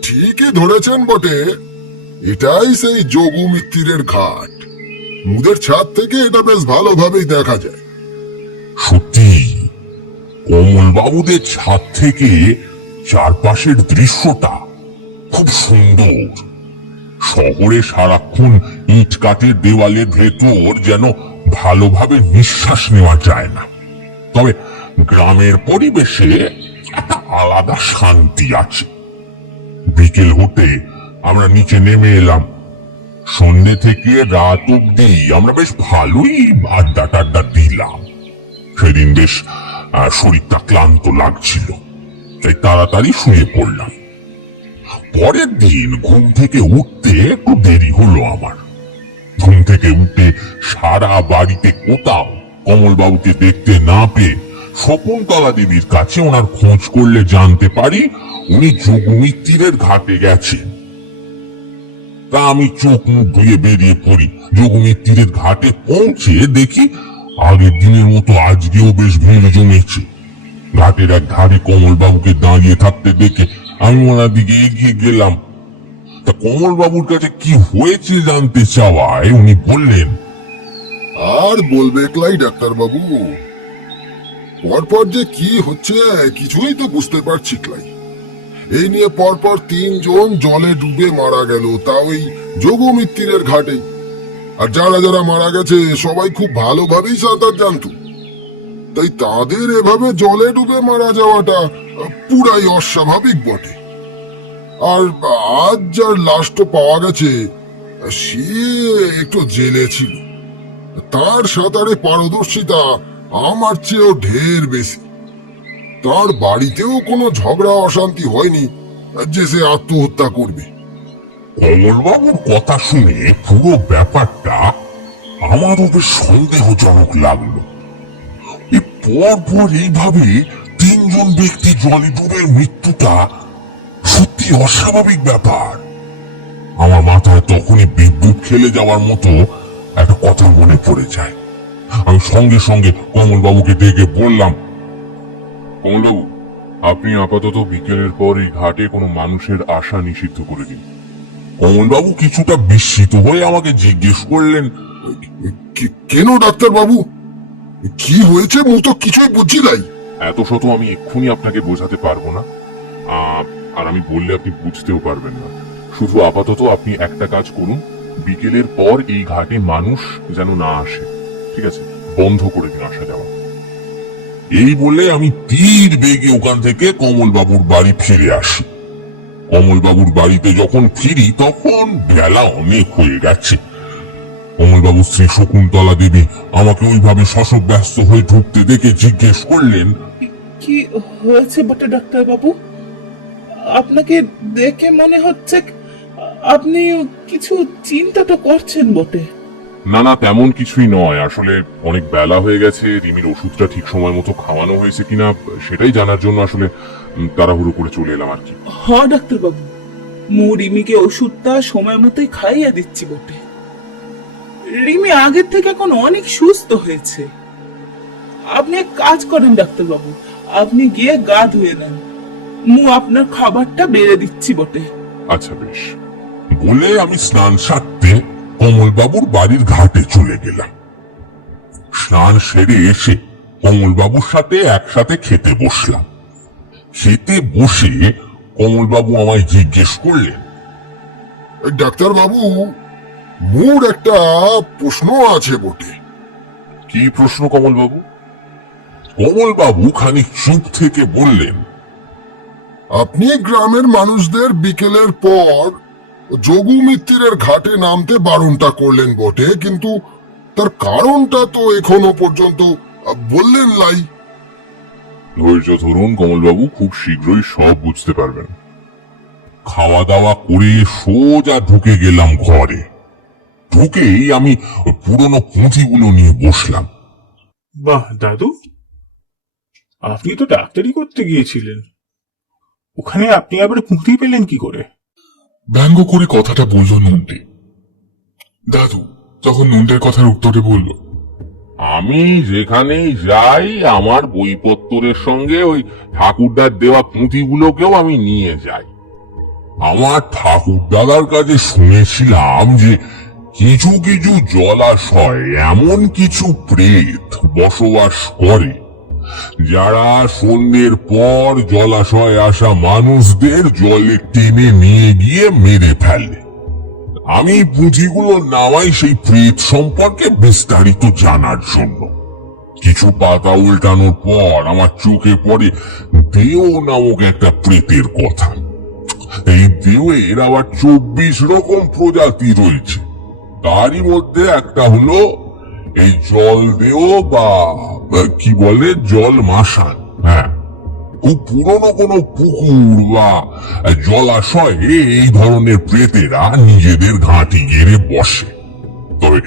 ঠিকই ধরেছেন বটে, এটাই সেই যোগু মিত্তিরের ঘাট। মুদের ছাদ থেকে এটা বেশ ভালোভাবেই দেখা যায়। সত্যি কমলবাবুদের ছাদ থেকে চারপাশের দৃশ্যটা খুব সুন্দর। শহরে সারাক্ষণ ইট কাঠের দেওয়ালের ভেতর যেন ভালোভাবে নিঃশ্বাস নেওয়া যায় না, তবে গ্রামের পরিবেশে একটা আলাদা শান্তি আছে। বিকেল হতে আমরা নিচে নেমে এলাম। সন্ধ্যে থেকে রাত অব্দি আমরা বেশ ভালোই আড্ডা টাড্ডা দিলাম। সেদিন বেশ শরীরটা ক্লান্ত লাগছিল, তাই তাড়াতাড়ি শুয়ে পড়লাম। পরের দিন ঘুম থেকে উঠতে একটু দেরি হলো আমার। ঘুম থেকে উঠে সারা বাড়িতে কোথাও কমলবাবুকে দেখতে না পেয়ে শকুন্তলা দেবীর কাছে ওনার খোঁজ করলে জানতে পারি উনি যোগমিত্তিরের ঘাটে গেছেন। তা আমি চোখ মুখ ধুয়ে বেরিয়ে পড়ি। যোগমিত্তিরের ঘাটে পৌঁছে দেখি আগের দিনের মতো আজকেও বেশ ভিড় জমেছে। ঘাটের এক ধারে কমলবাবুকে দাঁড়িয়ে থাকতে দেখে আমি ওনার দিকে এগিয়ে গেলাম। তা কমলবাবুর কাছে কি হয়েছে জানতে চাওয়ায় উনি বললেন, আর বলবে ক্লাই ডাক্তার বাবু, পরপর যে কি হচ্ছে কিছুই তো বুঝতে পারছি ক্লাই। এই নিয়ে পরপর 3 জন জলে ডুবে মারা গেল, তা ওই যোগমিত্তিরের ঘাটে। আর যারা যারা মারা গেছে সবাই খুব ভালোভাবেই সাঁতার জানতো, তাই তাদের এভাবে জলে ডুবে মারা যাওয়াটা পুরাই অস্বাভাবিক বটে। আর আজ যার লাশটা পাওয়া গেছে সে একটু জেলে ছিল, তার সাঁতারে পারদর্শিতা আমার চেয়েও ঢের বেশি। তার বাড়িতেও কোনো ঝগড়া অশান্তি হয়নি যে সে আত্মহত্যা করবে। কমলবাবুর কথা শুনে পুরো ব্যাপারটা আমারও বেশ সন্দেহজনক লাগলো। পর এইভাবে 3 জন ব্যক্তি জলে ডুবে মৃত্যুটা সত্যি অস্বাভাবিক ব্যাপার। আমার মাথায় তখনই বিদ্যুৎ খেলে যাওয়ার মতো একটা কথা মনে পড়ে যায়। আমি সঙ্গে সঙ্গে কমলবাবুকে ডেকে বললাম, কমলবাবু, আপনি আপাতত বিকেলের পর এই ঘাটে কোনো মানুষের আসা নিষিদ্ধ করে দিন। কমলবাবু কিছুটা বিস্মিত হয়ে আমাকে জিজ্ঞেস করলেন, কেন ডাক্তার বাবু, কি হয়েছে? মু তো কিছুই বুঝছি নাই। এত শত আমি এক্ষুনি আপনাকে বোঝাতে পারবো না, আর আমি বললে আপনি বুঝতেও পারবেন না। শুধু আপাতত আপনি একটা কাজ করুন, বিকেলের পর এই ঘাটে মানুষ যেন না আসে, ঠিক আছে? বন্ধ করে দিন আসা যাওয়া। এই বলে আমি তীর বেগে ওখান থেকে কমলবাবুর বাড়ি ফিরে আসি। কমলবাবুর বাড়িতে যখন ফিরি তখন বেলা অনেক হয়ে গেছে। কমলবাবুর স্ত্রী শকুন্তলা দেবী আমাকে ওইভাবে শশব ব্যস্ত হয়ে ঢুকতে দেখে জিজ্ঞেস করলেন, কি হয়েছে বটে ডাক্তার বাবু? আপনাকে দেখে মনে হচ্ছে আপনি কিছু চিন্তাটা করছেন বটে। না না, তেমন কিছুই নয়। আসলে অনেক বেলা হয়ে গেছে, রিমির ওষুধটা ঠিক সময় মতো খাওয়ানো হয়েছে কিনা সেটাই জানার জন্য আসলে তাড়াহুড়ো করে চলে এলাম আর কি। হ্যাঁ ডাক্তার বাবু, মু রিমিকে ওষুধটা সময় মতোই খাইয়ে দিচ্ছি বটে। রিমি আগের থেকে এখন অনেক সুস্থ হয়েছে। আপনি এক কাজ করেন ডাক্তার বাবু, আপনি গিয়ে গা ধুয়ে নেন, মু আপনার খাবারটা বেড়ে দিচ্ছি বটে। আচ্ছা বেশ। বলে আমি স্নান সারতে কমলবাবুর বাড়ির ঘাটে চলে গেলাম। স্নান সেরে এসে কমলবাবুর সাথে একসাথে খেতে বসলাম। খেতে বসে কমলবাবু আমায় জিজ্ঞেস করলেন, ডাক্তার বাবু, মোর একটা প্রশ্ন আছে বটে। কি প্রশ্ন কমলবাবু? কমলবাবু খানিক চুপ থেকে বললেন, আপনি গ্রামের মানুষদের বিকেলের পর যোগমিত্তিরের ঘাটে নামতে বারণটা করলেন বটে, কিন্তু তার কারণটা তো এখনো পর্যন্ত বললেন লাই। ধৈর্য ধরুন কমলবাবু, খুব শীঘ্রই সব বুঝতে পারবেন। খাওয়া দাওয়া করে সোজা ঢুকে গেলাম ঘরে। ঢুকেই আমি পুরনো পুঁথিগুলো নিয়ে বসলাম। বাহ দাদু, আপনি তো ডাক্তারি করতে গিয়েছিলেন, ওখানে আপনি আবার পুঁথি পেলেন কি করে? ব্যঙ্গ করে কথাটা বলল নন্টে। দাদু তখন নন্টের কথার উত্তরে বলল, আমি যেখানেই যাই আমার বইপত্তরের সঙ্গে ওই ঠাকুরদার দেওয়া পুঁথিগুলোকেও আমি নিয়ে যাই। আমার ঠাকুর দাদার কাছে শুনেছিলাম যে কিছু কিছু জলাশয় এমন কিছু প্রেত বসবাস করে যারা সন্ধ্যের পর জলাশয়ে আসা মানুষদের জলে টেনে নিয়ে গিয়ে মেরে ফেলে। আমি পুঁথিগুলো নামাই সেই প্রেত সম্পর্কে বিস্তারিত জানার জন্য। কিছু পাতা উল্টানোর পর আমার চোখে পড়ে দেও নামক একটা প্রেতের কথা। এই দেওয়ের আবার 24 রকম প্রজাতি রয়েছে। তারই মধ্যে একটা হলো এই জল দেও বা কি বলে জল মাসান। হ্যাঁ, খুব পুরনো কোনো পুকুর বা জলাশয়ে এই ধরনের প্রেতেরা নিজেদের ঘাঁটি গেড়ে বসে। তবে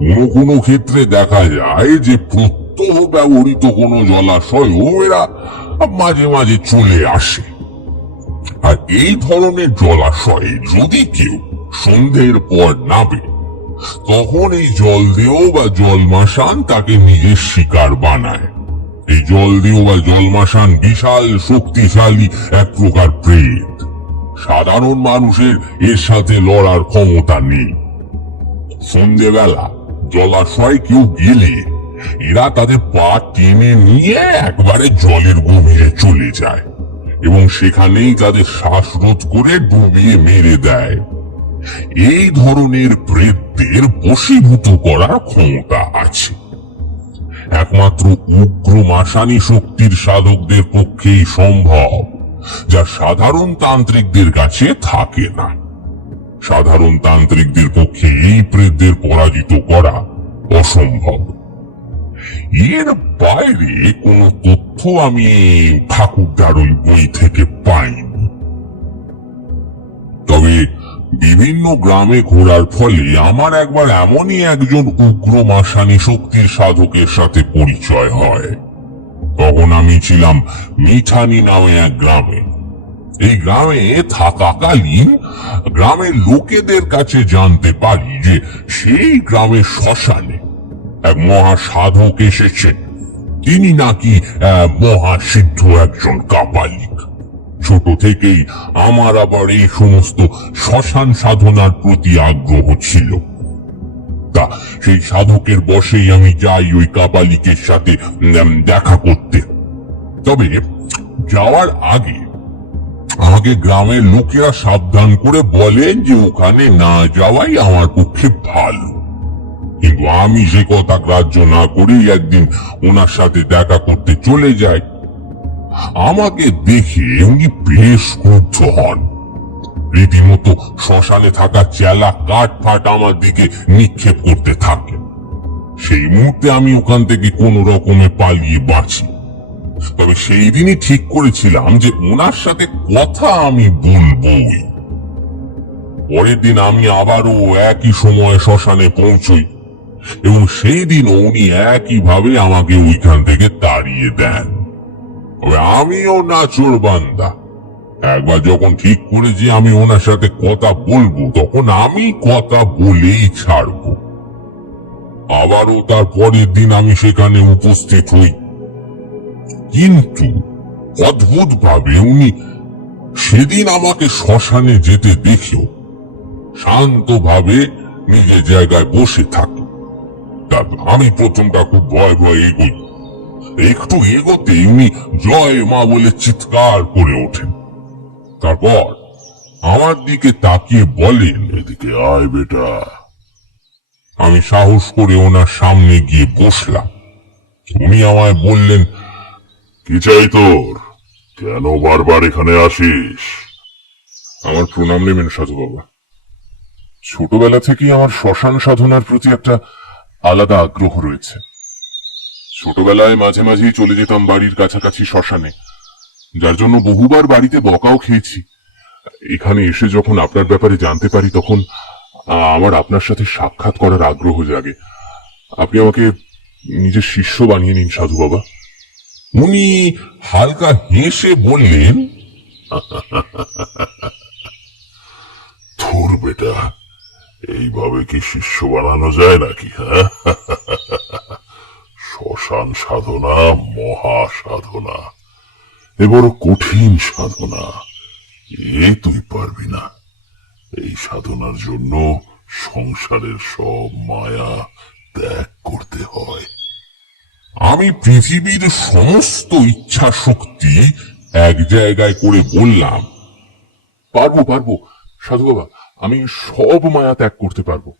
কোনো কোনো ক্ষেত্রে দেখা যায় যে প্রত্যহ ব্যবহৃত কোনো জলাশয়েও এরা মাঝে মাঝে চলে আসে। আর এই ধরনের জলাশয়ে যদি কেউ সন্ধ্যের পর নামে তখন এই জলদেও বা জলমাসান তাকে নিজের শিকার বানায়। এই জলদেও বা জলমাসান বিশাল শক্তিশালী এক প্রকার প্রেত। সাধারণ মানুষের এর সাথে লড়ার ক্ষমতা নেই। সন্ধ্যেবেলা জলাশয় কেউ গেলে এরা তাদের পা টেনে নিয়ে একবারে জলের গভীরে চলে যায় এবং সেখানেই তাদের শ্বাসরোধ করে ডুবিয়ে মেরে দেয়। এই ধরনের প্রেতদের বশীভূত করার ক্ষমতা আছে। একমাত্র উগ্র মাসানি শক্তির সাধকদের পক্ষেই সম্ভব, যা সাধারণ তান্ত্রিকদের কাছে থাকে না। সাধারণ তান্ত্রিকদের পক্ষে এই প্রেতদের পরাজিত করা অসম্ভব। এর বাইরে কোনো তথ্য আমি ঠাকুরদার ওই বই থেকে পাইনি। তবে বিভিন্ন গ্রামে ঘোরার ফলে আমার একবার এমনই একজন উগ্র মাসানি শক্তির সাধকের সাথে পরিচয় হয়। তখন আমি ছিলাম মিঠানি নামে এক গ্রামে। এই গ্রামে থাকাকালীন গ্রামের লোকেদের কাছে জানতে পারি যে সেই গ্রামের শ্মশানে এক মহা সাধক এসেছেন। তিনি নাকি মহাসিদ্ধ একজন কাপালিক। ছোট থেকেই আমার আবার এই সমস্ত শ্মশান সাধনার প্রতি আগ্রহ ছিল। তা সেই সাধকের বশেই আমি যাই ওই কাপালিকের সাথে দেখা করতে। তবে যাওয়ার আগে আমাকে গ্রামের লোকেরা সাবধান করে বলেন যে ওখানে না যাওয়াই আমার পক্ষে ভালো। কিন্তু আমি সে কথা গ্রাহ্য না করেই একদিন ওনার সাথে দেখা করতে চলে যাই। আমাকে দেখে উনি বেশ ক্রুদ্ধ হন। রীতিমতো শ্মশানে থাকা চেলা কাঠ ফাট আমার দিকে নিক্ষেপ করতে থাকেন। সেই মুহূর্তে আমি ওখান থেকে কোনো রকমে পালিয়ে বাঁচি। তবে সেই দিনই ঠিক করেছিলাম যে ওনার সাথে কথা আমি বলবই। পরের দিন আমি আবারও একই সময়ে শ্মশানে পৌঁছই এবং সেই দিন উনি একইভাবে আমাকে ওইখান থেকে তাড়িয়ে দেন। তবে আমিও না চোরবান্দা। একবার যখন ঠিক করেছি আমি ওনার সাথে কথা বলবো, তখন আমি কথা বলেই ছাড়বো। আবারও তার পরের দিন আমি সেখানে উপস্থিত হই। কিন্তু অদ্ভুত ভাবে উনি সেদিন আমাকে শ্মশানে যেতে দেখেও শান্তভাবে নিজের জায়গায় বসে থাকে। আমি প্রথমটা খুব ভয় ভয় এগোই। একটু এগোতে উনি জয় মা বলে চিৎকার করে ওঠেন। তারপর আমার দিকে তাকিয়ে বলেন, এদিকে আয় বেটা। আমি সাহস করে ওনার সামনে গিয়ে বসলাম। উনি আমায় বললেন, কি চাই তোর? কেন বারবার এখানে আসিস? আমার প্রণাম নেবেন সাধু বাবা। ছোটবেলা থেকেই আমার শ্মশান সাধনার প্রতি একটা আলাদা আগ্রহ রয়েছে। ছোটবেলায় মাঝে মাঝেই চলে যেতাম বাড়ির কাছাকাছি শ্মশানে, যার জন্য বহুবার বাড়িতে বকাও খেয়েছি। এখানে এসে যখন আপনার ব্যাপারে জানতে পারি, তখন আমার আপনার সাথে সাক্ষাৎ করার আগ্রহ জাগে। আপনি আমাকে নিজের শিষ্য বানিয়ে নিন সাধু বাবা। উনি হালকা হেসে বললেন, তোর বেটা, এইভাবে কি শিষ্য বানানো যায় নাকি? হ্যাঁ, শ্মশান সাধনা মহা সাধনা, এ বড় কঠিন সাধনা। তুই পারবি না। এই সাধনার জন্য সংসারের সব মায়া ত্যাগ করতে হয়। আমি পৃথিবীর সমস্ত ইচ্ছা শক্তি এক জায়গায় করে বললাম, পারবো পারবো সাধু বাবা, আমি সব মায়া ত্যাগ করতে পারবো।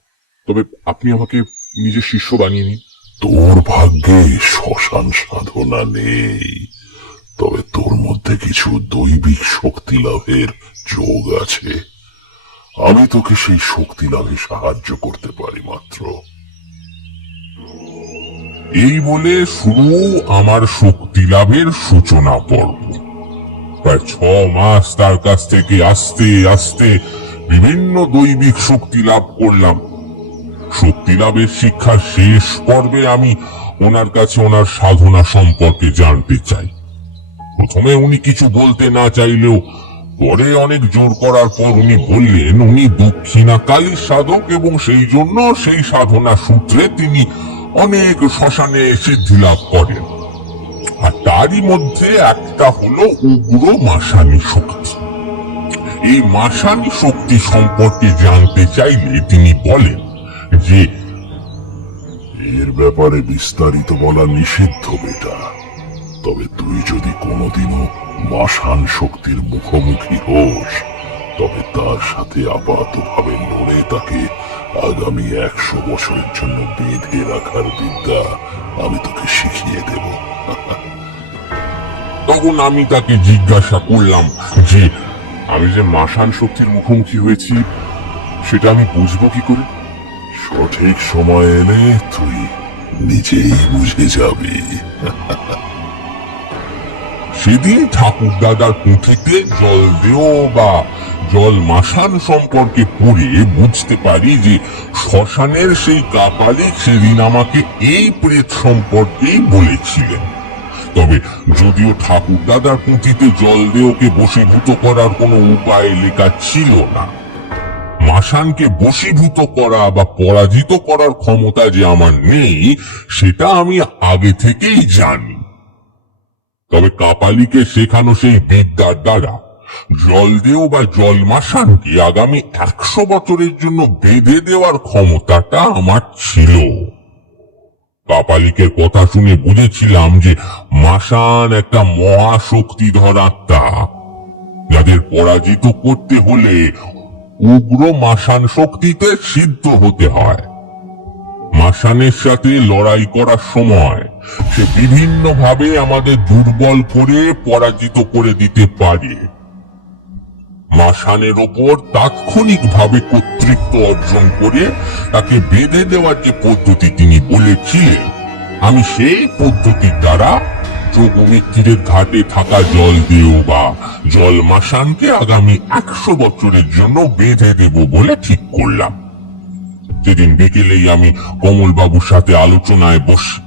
তবে আপনি আমাকে নিজের শিষ্য বানিয়ে নিন। তোর ভাগ্যে শ্মশান সাধনা নেই, তবে তোর মধ্যে কিছু দৈবিক শক্তি লাভের যোগ আছে। আমি তোকে সেই শক্তি লাভে সাহায্য করতে পারি মাত্র। এই বলে শুরু আমার শক্তি লাভের সূচনা পর্ব। প্রায় 6 মাস তার কাছ থেকে আস্তে আস্তে বিভিন্ন দৈবিক শক্তি লাভ করলাম। শক্তি লাভের শিক্ষার শেষ পর্বে আমি ওনার কাছে ওনার সাধনা সম্পর্কে জানতে চাই। প্রথমে উনি কিছু বলতে না চাইলেও পরে অনেক জোর করার পর উনি বললেন উনি দক্ষিণা কালীর সাধক এবং সেই জন্য সেই সাধনা সূত্রে তিনি অনেক শ্মশানে সিদ্ধি লাভ করেন। আর তারই মধ্যে একটা হলো উগ্র মাসানি শক্তি। এই মাসানি শক্তি সম্পর্কে জানতে চাইলে তিনি বলেন যে ব্যাপারে বিস্তারিত বলা নিষিদ্ধ বেটা। তবে তুই যদি কোনোদিনও মাসান শক্তির মুখোমুখি হোস, তবে তার সাথে আপাতভাবে লড়ে তাকে আগামী 100 বছরের জন্য বেঁধে রাখার বিদ্যা আমি তোকে শিখিয়ে দেব। তখন আমি তাকে জিজ্ঞাসা করলাম যে আমি যে মাসান শক্তির মুখোমুখি হয়েছি সেটা আমি বুঝবো কি করে? সঠিক সময় এলে তুই নিজেই বুঝে যাবি। সেদিন ঠাকুর দাদার পুঁথিতে জল দেও বা জল মাসান সম্পর্কে পড়ে বুঝতে পারি যে শ্মশানের সেই কাপালিক সেদিন আমাকে এই প্রেত সম্পর্কেই বলেছিলেন। তবে যদিও ঠাকুর দাদার পুঁথিতে জল দেওকে বশীভূত করার কোনো উপায় লেখা ছিল না, মাসানকে বশীভূত করা বা পরাজিত করার ক্ষমতা যে আমার নেই সেটা আমি আগে থেকেই জানি। তবে কাপালিকে শেখানো সেই বিদ্যার দ্বারা জলদেও বা জল মাসানকে আগামী 100 বছরের জন্য বেঁধে দেওয়ার ক্ষমতাটা আমার ছিল। কাপালিকের কথা শুনে বুঝেছিলাম যে মাসান একটা মহাশক্তিধর আত্মা, যাদের পরাজিত করতে হলে উগ্র মাসান শক্তিতে সিদ্ধ হতে হয়। মাসানের সাথে লড়াই করার সময় সে বিভিন্ন ভাবে আমাদের দুর্বল করে পরাজিত করে দিতে পারে। মাসানের ওপর তাৎক্ষণিকভাবে কর্তৃত্ব অর্জন করে তাকে বেঁধে দেওয়ার যে পদ্ধতি তিনি বলেছিলেন, আমি সেই পদ্ধতির দ্বারা যোগমিত্রের ঘাটে থাকা জল দেও বা জল মাসানকে আগামী 100 বছরের জন্য বেঁধে দেব বলে ঠিক করলাম। সেদিন বিকেলেই আমি কমলবাবুর সাথে আলোচনায় বসি।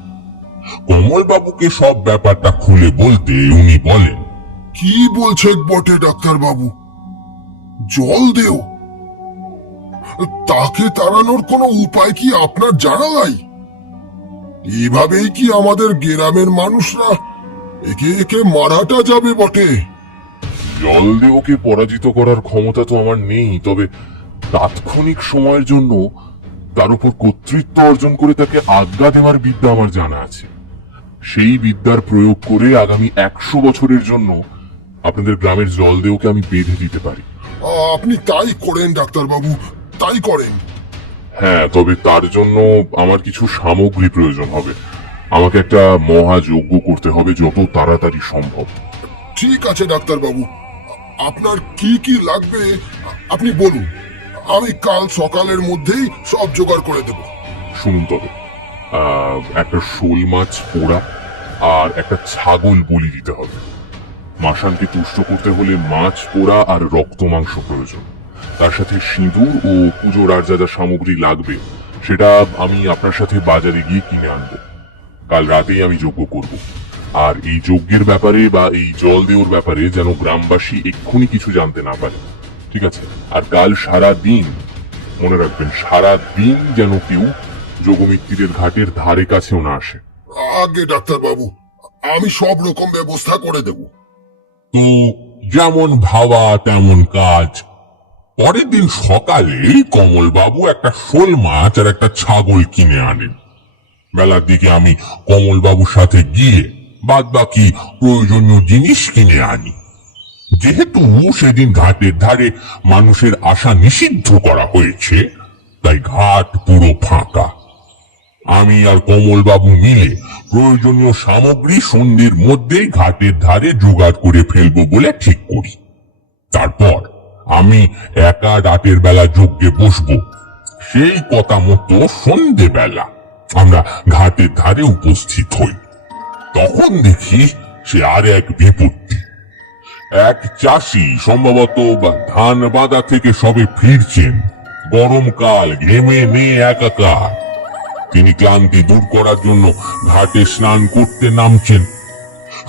কমলবাবুকে সব ব্যাপারটা খুলে বলতে উনি বলেন, কি বলছে বটে ডাক্তার বাবু? জল দেও? তাকে তাড়ানোর কোনো উপায় কি আপনার জানা নাই? এভাবেই কি আমাদের গ্রামের মানুষরা একে একে মারাটা যাবে বটে? জলদেওকে পরাজিত করার ক্ষমতা তো আমার নেই, তবে তাৎক্ষণিক সময়ের জন্য তার উপর কর্তৃত্ব অর্জন করে তাকে আজ্ঞা দেওয়ার বিদ্যা আমার জানা আছে। সেই বিদ্যার প্রয়োগ করে আগামী 100 বছরের জন্য আপনাদের গ্রামের জলদেওকে আমি বেঁধে দিতে পারি। আপনি তাই করেন ডাক্তার বাবু, তাই করেন। হ্যাঁ, তবে তার জন্য আমার কিছু সামগ্রী প্রয়োজন হবে। আমাকে একটা মহাযজ্ঞ করতে হবে যত তাড়াতাড়ি সম্ভব। ঠিক আছে ডাক্তার বাবু, আপনার কি কি লাগবে আপনি বলুন, আমি কাল সকালের মধ্যেই সব জোগাড় করে দেব। শুনুন তবে, একটা শোল মাছ পোড়া আর একটা ছাগল বলি দিতে হবে। মাসানকে তুষ্ট করতে হলে মাছ পোড়া আর রক্ত মাংস প্রয়োজন। তার সাথে সিঁদুর ও পুজোর আর যা যা সামগ্রী লাগবে সেটা আমি আপনার সাথে বাজারে গিয়ে কিনে আনবো। কাল রাতেই আমি যজ্ঞ করব। আর এই যজ্ঞের ব্যাপারে বা এই জল দেওয়ার ব্যাপারে যেন গ্রামবাসী এক্ষুনি কিছু জানতে না পারে, ঠিক আছে? আর কাল সারা দিন মনে রাখবেন, সারা দিন যেন কেউ যোগমিত্রের ঘাটের ধারে কাছেও না আসে। আগে ডাক্তার বাবু, আমি সব রকম ব্যবস্থা করে দেব। তো যেমন ভাবা তেমন কাজ। পরের দিন সকালে কমলবাবু একটা শোল মাছ আর একটা ছাগল কিনে আনেন। বেলার দিকে আমি কমলবাবুর সাথে গিয়ে বাদ বাকি প্রয়োজনীয় জিনিস কিনে আনি। যেহেতু সেদিন ঘাটের ধারে মানুষের আসা নিষিদ্ধ করা হয়েছে, তাই ঘাট পুরো ফাঁকা। আমি আর কমলবাবু মিলে প্রয়োজনীয় সামগ্রী সন্ধ্যের মধ্যেই ঘাটের ধারে জোগাড় করে ফেলবো বলে ঠিক করি। তারপর আমি একা রাতের বেলা যজ্ঞে বসবো। সেই কথা মতো সন্ধ্যেবেলা আমরা ঘাটের ধারে উপস্থিত হই। তখন দেখি সে আর এক বিপত্তি। এক চাষি সম্ভবত ধান বাঁধা থেকে সবে ফিরছেন। গরমকাল, ঘেমে মেয়ে একাকার। তিনি ক্লান্তি দূর করার জন্য ঘাটে স্নান করতে নামছেন।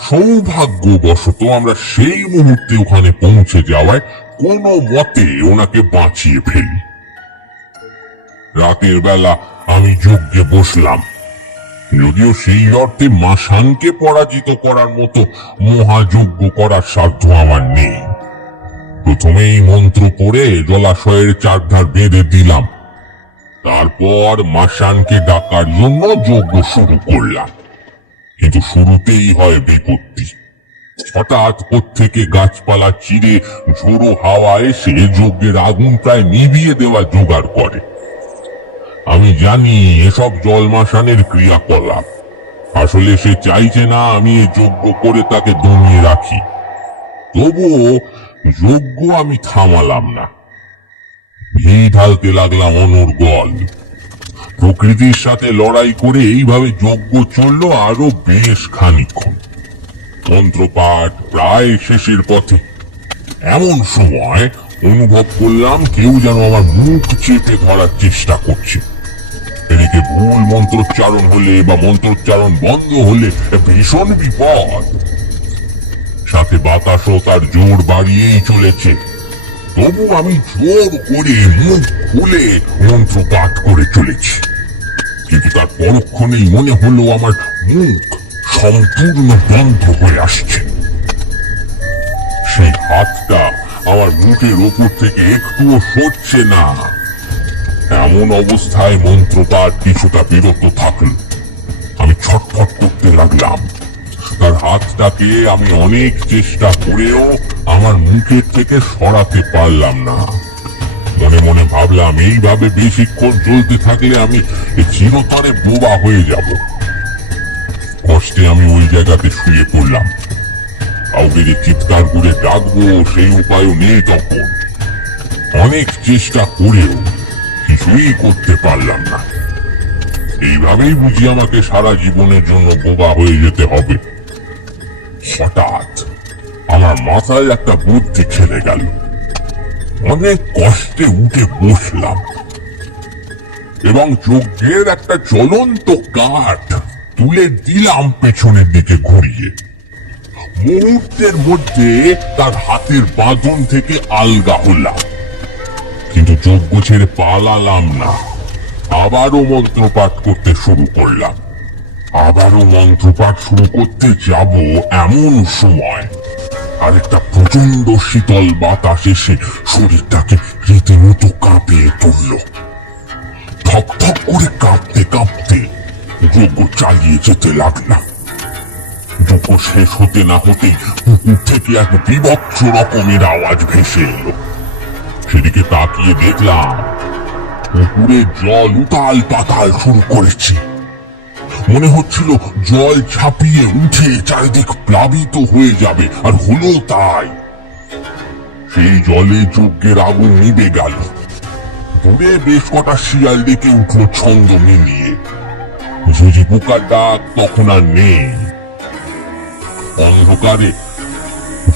সৌভাগ্যবশত আমরা সেই মুহূর্তে ওখানে পৌঁছে যাওয়ায় কোনো মতে ওনাকে বাঁচিয়ে ফেলি। রাতের বেলা আমি যজ্ঞে বসলাম, যদিও সেই অর্থে মাসানকে পরাজিত করার মতো মহাযজ্ঞ করার সাধ্য আমার নেই। প্রথমেই মন্ত্র পড়ে জলাশয়ের চারধার বেঁধে দিলাম। তারপর মাসানকে ডাকার জন্য যজ্ঞ শুরু করলাম, কিন্তু শুরুতেই হয় বিপত্তি। হঠাৎ থেকে গাছপালা চিরে ঝোড়ো হাওয়া এসে যজ্ঞের আগুন প্রায় নিভিয়ে দেওয়া জোগাড় করে। আমি জানি এসব জলমাসানের ক্রিয়াকলাপ। আসলে সে চাইছে না আমি এই যজ্ঞ করে তাকে দমিয়ে রাখি। তবুও যজ্ঞ আমি থামালাম না, ঘি ঢালতে লাগলাম অনর্গল। প্রকৃতির সাথে লড়াই করে এইভাবে যজ্ঞ চলল আরো বেশ খানিকক্ষণ। মন্ত্রপাঠ প্রায় শেষের পথে। এমন সময় অনুভব করলাম কেউ যেন আমার মুখ চেপে ধরার চেষ্টা করছে। এদিকে ভুল মন্ত্রোচ্চারণ হলে বা মন্ত্রোচ্চারণ বন্ধ হলে ভীষণ বিপদ। সাথে বাতাসও তার জোর বাড়িয়েই চলেছে। তবু আমি জোর করে মুখ খুলে মন্ত্র পাঠ করে চলেছি, কিন্তু তার পরক্ষণেই মনে হলো আমার মুখ সম্পূর্ণ বন্ধ হয়ে আসছে। সেই হাতটা আমার মুখের ওপর থেকে একটুও সরছে না। এমন অবস্থায় মন্ত্রপাঠ কিছুটা বিরত থাকল। আমি ছটফট করতে লাগলাম। তার হাতটাকে আমি অনেক চেষ্টা করেও আমার মুখের থেকে সরাতে পারলাম না। মনে মনে ভাবলাম এইভাবে বেশিক্ষণ চলতে থাকলে আমি চিরতরে বোবা হয়ে যাব। কষ্টে আমি ওই জায়গাতে শুয়ে পড়লাম। কাউকে যে চিৎকার করে ডাকবো সেই উপায়ও নেই তখন। অনেক চেষ্টা করেও কিছুই করতে পারলাম না। এইভাবেই বুঝি আমাকে সারা জীবনের জন্য বোবা হয়ে যেতে হবে। হঠাৎ আমার মাথায় একটা বুদ্ধি ছেড়ে গেল। অনেক কষ্টে উঠে বসলাম এবং যজ্ঞের একটা জ্বলন্ত কাঠ তুলে দিলাম পেছনের দিকে ঘুরিয়ে। মুহূর্তের মধ্যে তার হাতের বাঁধন থেকে আলগা হলাম, কিন্তু যজ্ঞ ছেড়ে পালালাম না। আবারও মন্ত্রপাঠ করতে শুরু করলাম। আবারও মন্ত্রপাঠ শুরু করতে যাব এমন সময় আরেকটা প্রচন্ড শীতল বাতাস এসে শরীরটাকে রীতিমতো কাঁপিয়ে তুলল। থক থক করে কাঁপতে কাঁপতে যজ্ঞ চালিয়ে যেতে লাগলাম। যজ্ঞ শেষ হতে না হতেই পুকুর থেকে এক বিভৎস রকমের আওয়াজ ভেসে এলো। সেদিকে তাকিয়ে দেখলাম পুকুরে জল উতাল পাতাল শুরু করেছে। মনে হচ্ছিল জল ছাপিয়ে উঠে চারিদিক প্লাবিত হয়ে যাবে, আর হলো তাই। সেই জলে যজ্ঞের আগুন নিভে গেল। দূরে বেশ কটা শিয়াল ডেকে উঠল ছন্দ মিলিয়ে। ঝুঝি পোকার ডাক তখন আর নেই। অন্ধকারে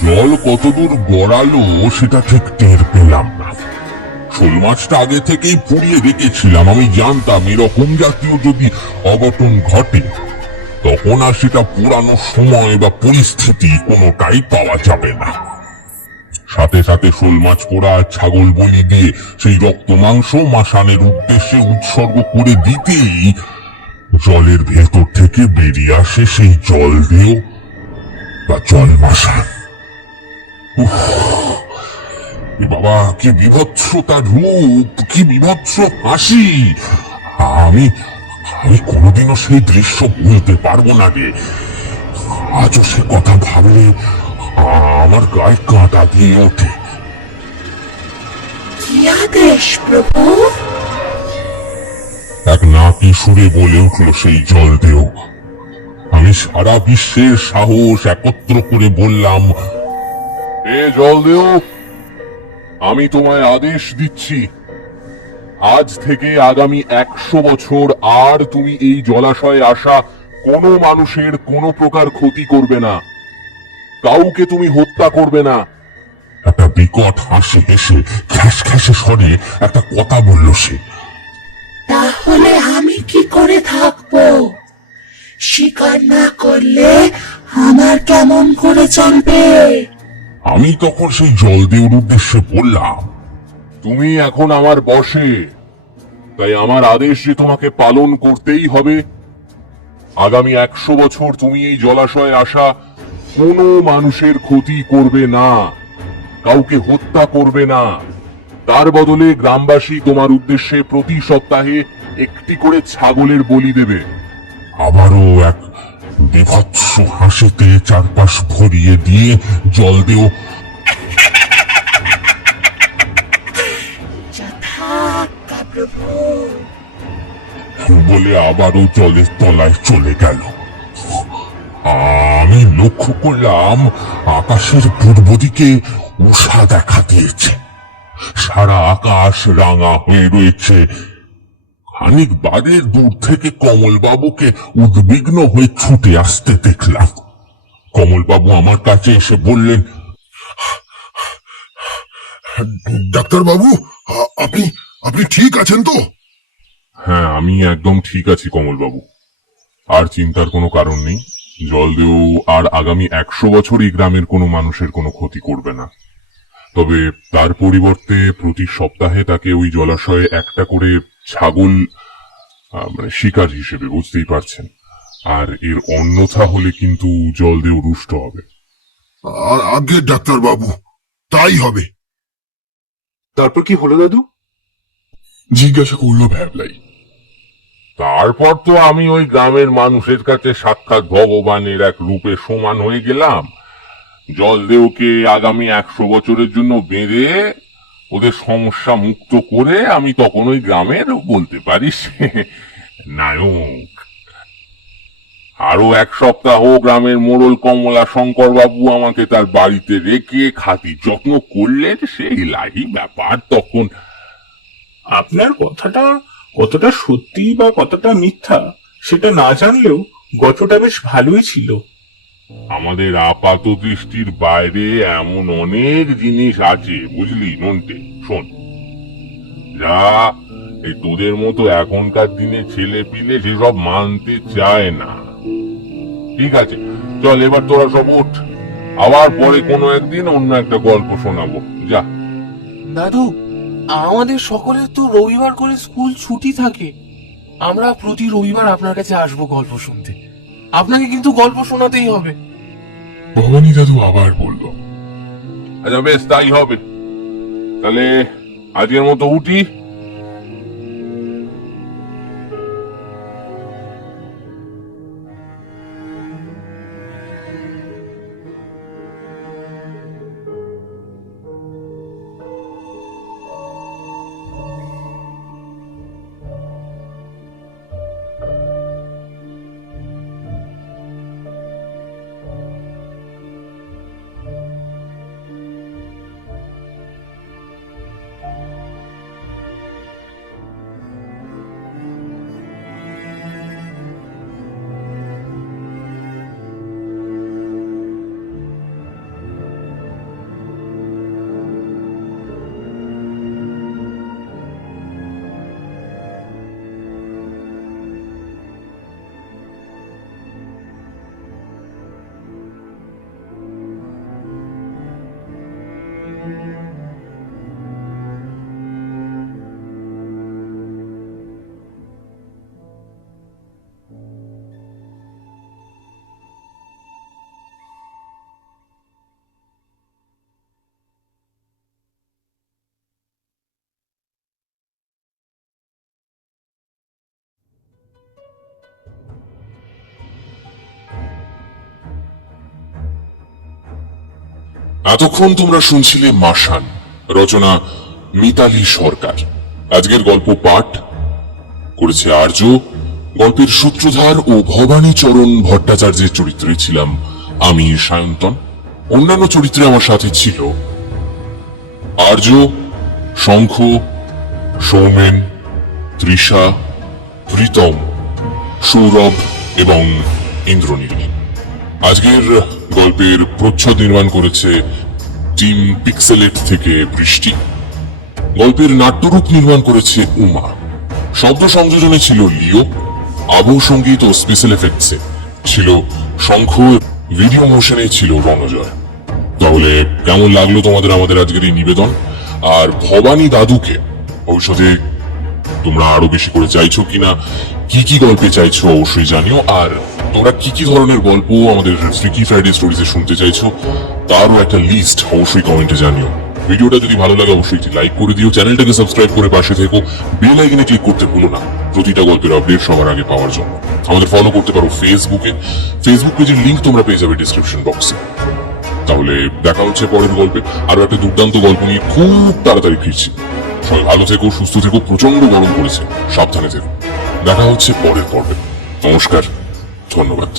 জল কতদূর গড়ালো সেটা ঠিক টের পেলাম না। শোল মাছটা আগে থেকেই পুড়িয়ে রেখেছিলাম। আমি জানতাম এরকম জাতীয় যদি অঘটন ঘটে তখন আর সেটা পুরানো সময় বা পরিস্থিতি কোনোটাই পাওয়া যাবে না। সাথে সাথে শোল মাছ পোড়া ছাগল বলি দিয়ে সেই রক্ত মাংস মাসানের উদ্দেশ্যে উৎসর্গ করে দিতেই জলের ভেতর থেকে বেরিয়ে আসে সেই জল দেও বা জল মাসান। বাবা, কি বিভৎস তার রূপ, কি বিভৎস হাসি! আমি কোনোদিনও সেই দৃশ্য ভুলতে পারবো না রে। আজও সে কথা ভাবলে আমার গায়ে কাঁটা দিয়ে ওঠে। কি আদেশ প্রভু? এক নাকি সুরে বলে উঠল সেই জল দেও। আমি সারা বিশ্বের সাহস একত্র করে বললাম, এ জল দেও, আমি তোমায় আদেশ দিচ্ছি, আজ থেকে আগামী 100 বছর আর তুমি এই জলাশয়ে আসা কোনো মানুষের কোনো প্রকার ক্ষতি করবে না, কাউকে তুমি হত্যা করবে না। একটা বিকট হাসি হেসে খ্যাস খ্যাসে স্বরে একটা কথা বলল সে। তাহলে আমি কি করে থাকবো? শিকার না করলে আমার কেমন করে চলবে? আমি তখন সেই জলদেওর উদ্দেশ্যে বললাম, তুমি এখন আমার বশে, তাই আমার আদেশ যে তোমাকে পালন করতেই হবে। আগামী 100 বছর তুমি এই জলাশয়ে আসা কোনো মানুষের ক্ষতি করবে না, কাউকে হত্যা করবে না, তার বদলে গ্রামবাসী তোমার উদ্দেশ্যে প্রতি সপ্তাহে একটি করে ছাগলের বলি দেবে। আবারও এক বিভৎস হাসিতে চারপাশ ভরিয়ে দিয়ে জল দেও যথাজ্ঞা প্রভু। বলে আবারও জলের তলায় চলে গেল। আমি লক্ষ্য করলাম আকাশের পূর্ব দিকে উষা দেখা দিয়েছে। সারা আকাশ রাঙা হয়ে রয়েছে। খানিক বাদে দূর থেকে কমলবাবুকে উদ্বিগ্ন হয়ে ছুটে আসতে দেখলাম। কমলবাবু আমার কাছে এসে বললেন, ডাক্তার বাবু, আপনি আপনি ঠিক আছেন তো? হ্যাঁ, আমি একদম ঠিক আছি কমলবাবু। আর চিন্তার কোনো কারণ নেই। জলদেও আর আগামী 100 বছর এই গ্রামের কোনো মানুষের কোনো ক্ষতি করবে না। তবে তার পরিবর্তে প্রতি সপ্তাহে তাকে ওই জলাশয়ে একটা করে ছাগল মানে শিকার হিসেবে, বুঝতেই পারছেন। আর এর অন্যথা হলে কিন্তু জলদেও রুষ্ট হবে। আগে ডাক্তার বাবু, তাই হবে। তারপর কি হলো দাদু? জিজ্ঞাসা করলো ভ্যাবলাই। তারপর তো আমি ওই গ্রামের মানুষের কাছে সাক্ষাৎ ভগবানের এক রূপে সমান হয়ে গেলাম। জলদেওকে আগামী 100 বছরের জন্য বেঁধে ওদের সমস্যা মুক্ত করে আমি তখন ওই গ্রামের বলতে পারিস নায়ক। আরো 1 সপ্তাহ গ্রামের মোড়ল কমলা শঙ্কর বাবু আমাকে তার বাড়িতে রেখে খাতির যত্ন করলেন। সেই লাহি ব্যাপার তখন। আপনার কথাটা কতটা সত্যি বা কতটা মিথ্যা সেটা না জানলেও গল্পটা বেশ ভালোই ছিল। আমাদের আপাত দৃষ্টির বাইরে এমন অনেক জিনিস আছে, বুঝলি নন্টে। শোন, যা এই তোদের মতো এখনকার দিনে ছেলে পিলে সেসব মানতে চায় না। ঠিক আছে, চল এবার তোরা সব ওঠ। আবার পরে কোনো একদিন অন্য একটা গল্প শোনাবো। যা। দাদু, আমাদের সকলের তো রবিবার করে স্কুল ছুটি থাকে। আমরা প্রতি রবিবার আপনার কাছে আসবো গল্প শুনতে। আপনাকে কিন্তু গল্প শোনাতেই হবে। ভবানী দাদু আবার বলল, আচ্ছা বেশ, তাই হবে। তাহলে আজকের মতো উঠি। এতক্ষণ তোমরা শুনছিলে মাসান, রচনা মিতালি সরকার। আজকের গল্প পাঠ করেছে আর্য। গল্পের সূত্রধার ও ভবানী চরণ ভট্টাচার্যের চরিত্রে ছিলাম আমি, সায়ন্তন। অন্যান্য চরিত্রে আমার সাথে ছিল আর্য, শঙ্খ, সৌমেন, তৃষা, প্রীতম, সৌরভ এবং ইন্দ্রনীল। আজকের গল্পের প্রচ্ছদ নির্মাণ করেছে টিম পিক্সেলেট থেকে বৃষ্টি। গল্পের নাট্যরূপ নির্মাণ করেছে উমা। শব্দ সংযোজনে ছিল লিও। আবহ সঙ্গীত ও স্পেশাল এফেক্টসে ছিল শঙ্খ। ভিডিও মোশনে ছিল রণজয়। তাহলে কেমন লাগলো তোমাদের আমাদের আজকের এই নিবেদন? আর ভবানী দাদুকে ভবিষ্যতে তোমরা আরো বেশি করে চাইছো কিনা, কি কি গল্পে চাইছো অবশ্যই জানিও। আর তোমরা কি কি ধরনের গল্প আমাদের ফ্রিকি ফ্রাইডে স্টোরিজে শুনতে চাইছো তারও একটা লিস্ট অবশ্যই কমেন্টে জানিও। ভিডিওটা যদি ভালো লাগে অবশ্যই একটি লাইক করে দিও, চ্যানেলটাকে সাবস্ক্রাইব করে পাশে থেকো, বেল আইকনে ক্লিক করতে ভুলো না প্রতিটা গল্পের আপডেট সবার আগে পাওয়ার জন্য। আমাদের ফলো করতে পারো ফেসবুক পেজের লিংক তোমরা পেয়ে যাবে ডিসক্রিপশন বক্সে। তাহলে দেখা হচ্ছে পরের গল্পে, আরো একটা দুর্দান্ত গল্প নিয়ে খুব তাড়াতাড়ি ফিরছি। সবাই ভালো থেকো, সুস্থ থেকো, প্রচন্ড গরম পড়েছে, সাবধানে থেকো। দেখা হচ্ছে পরের পর্বে। নমস্কার, ধন্যবাদ।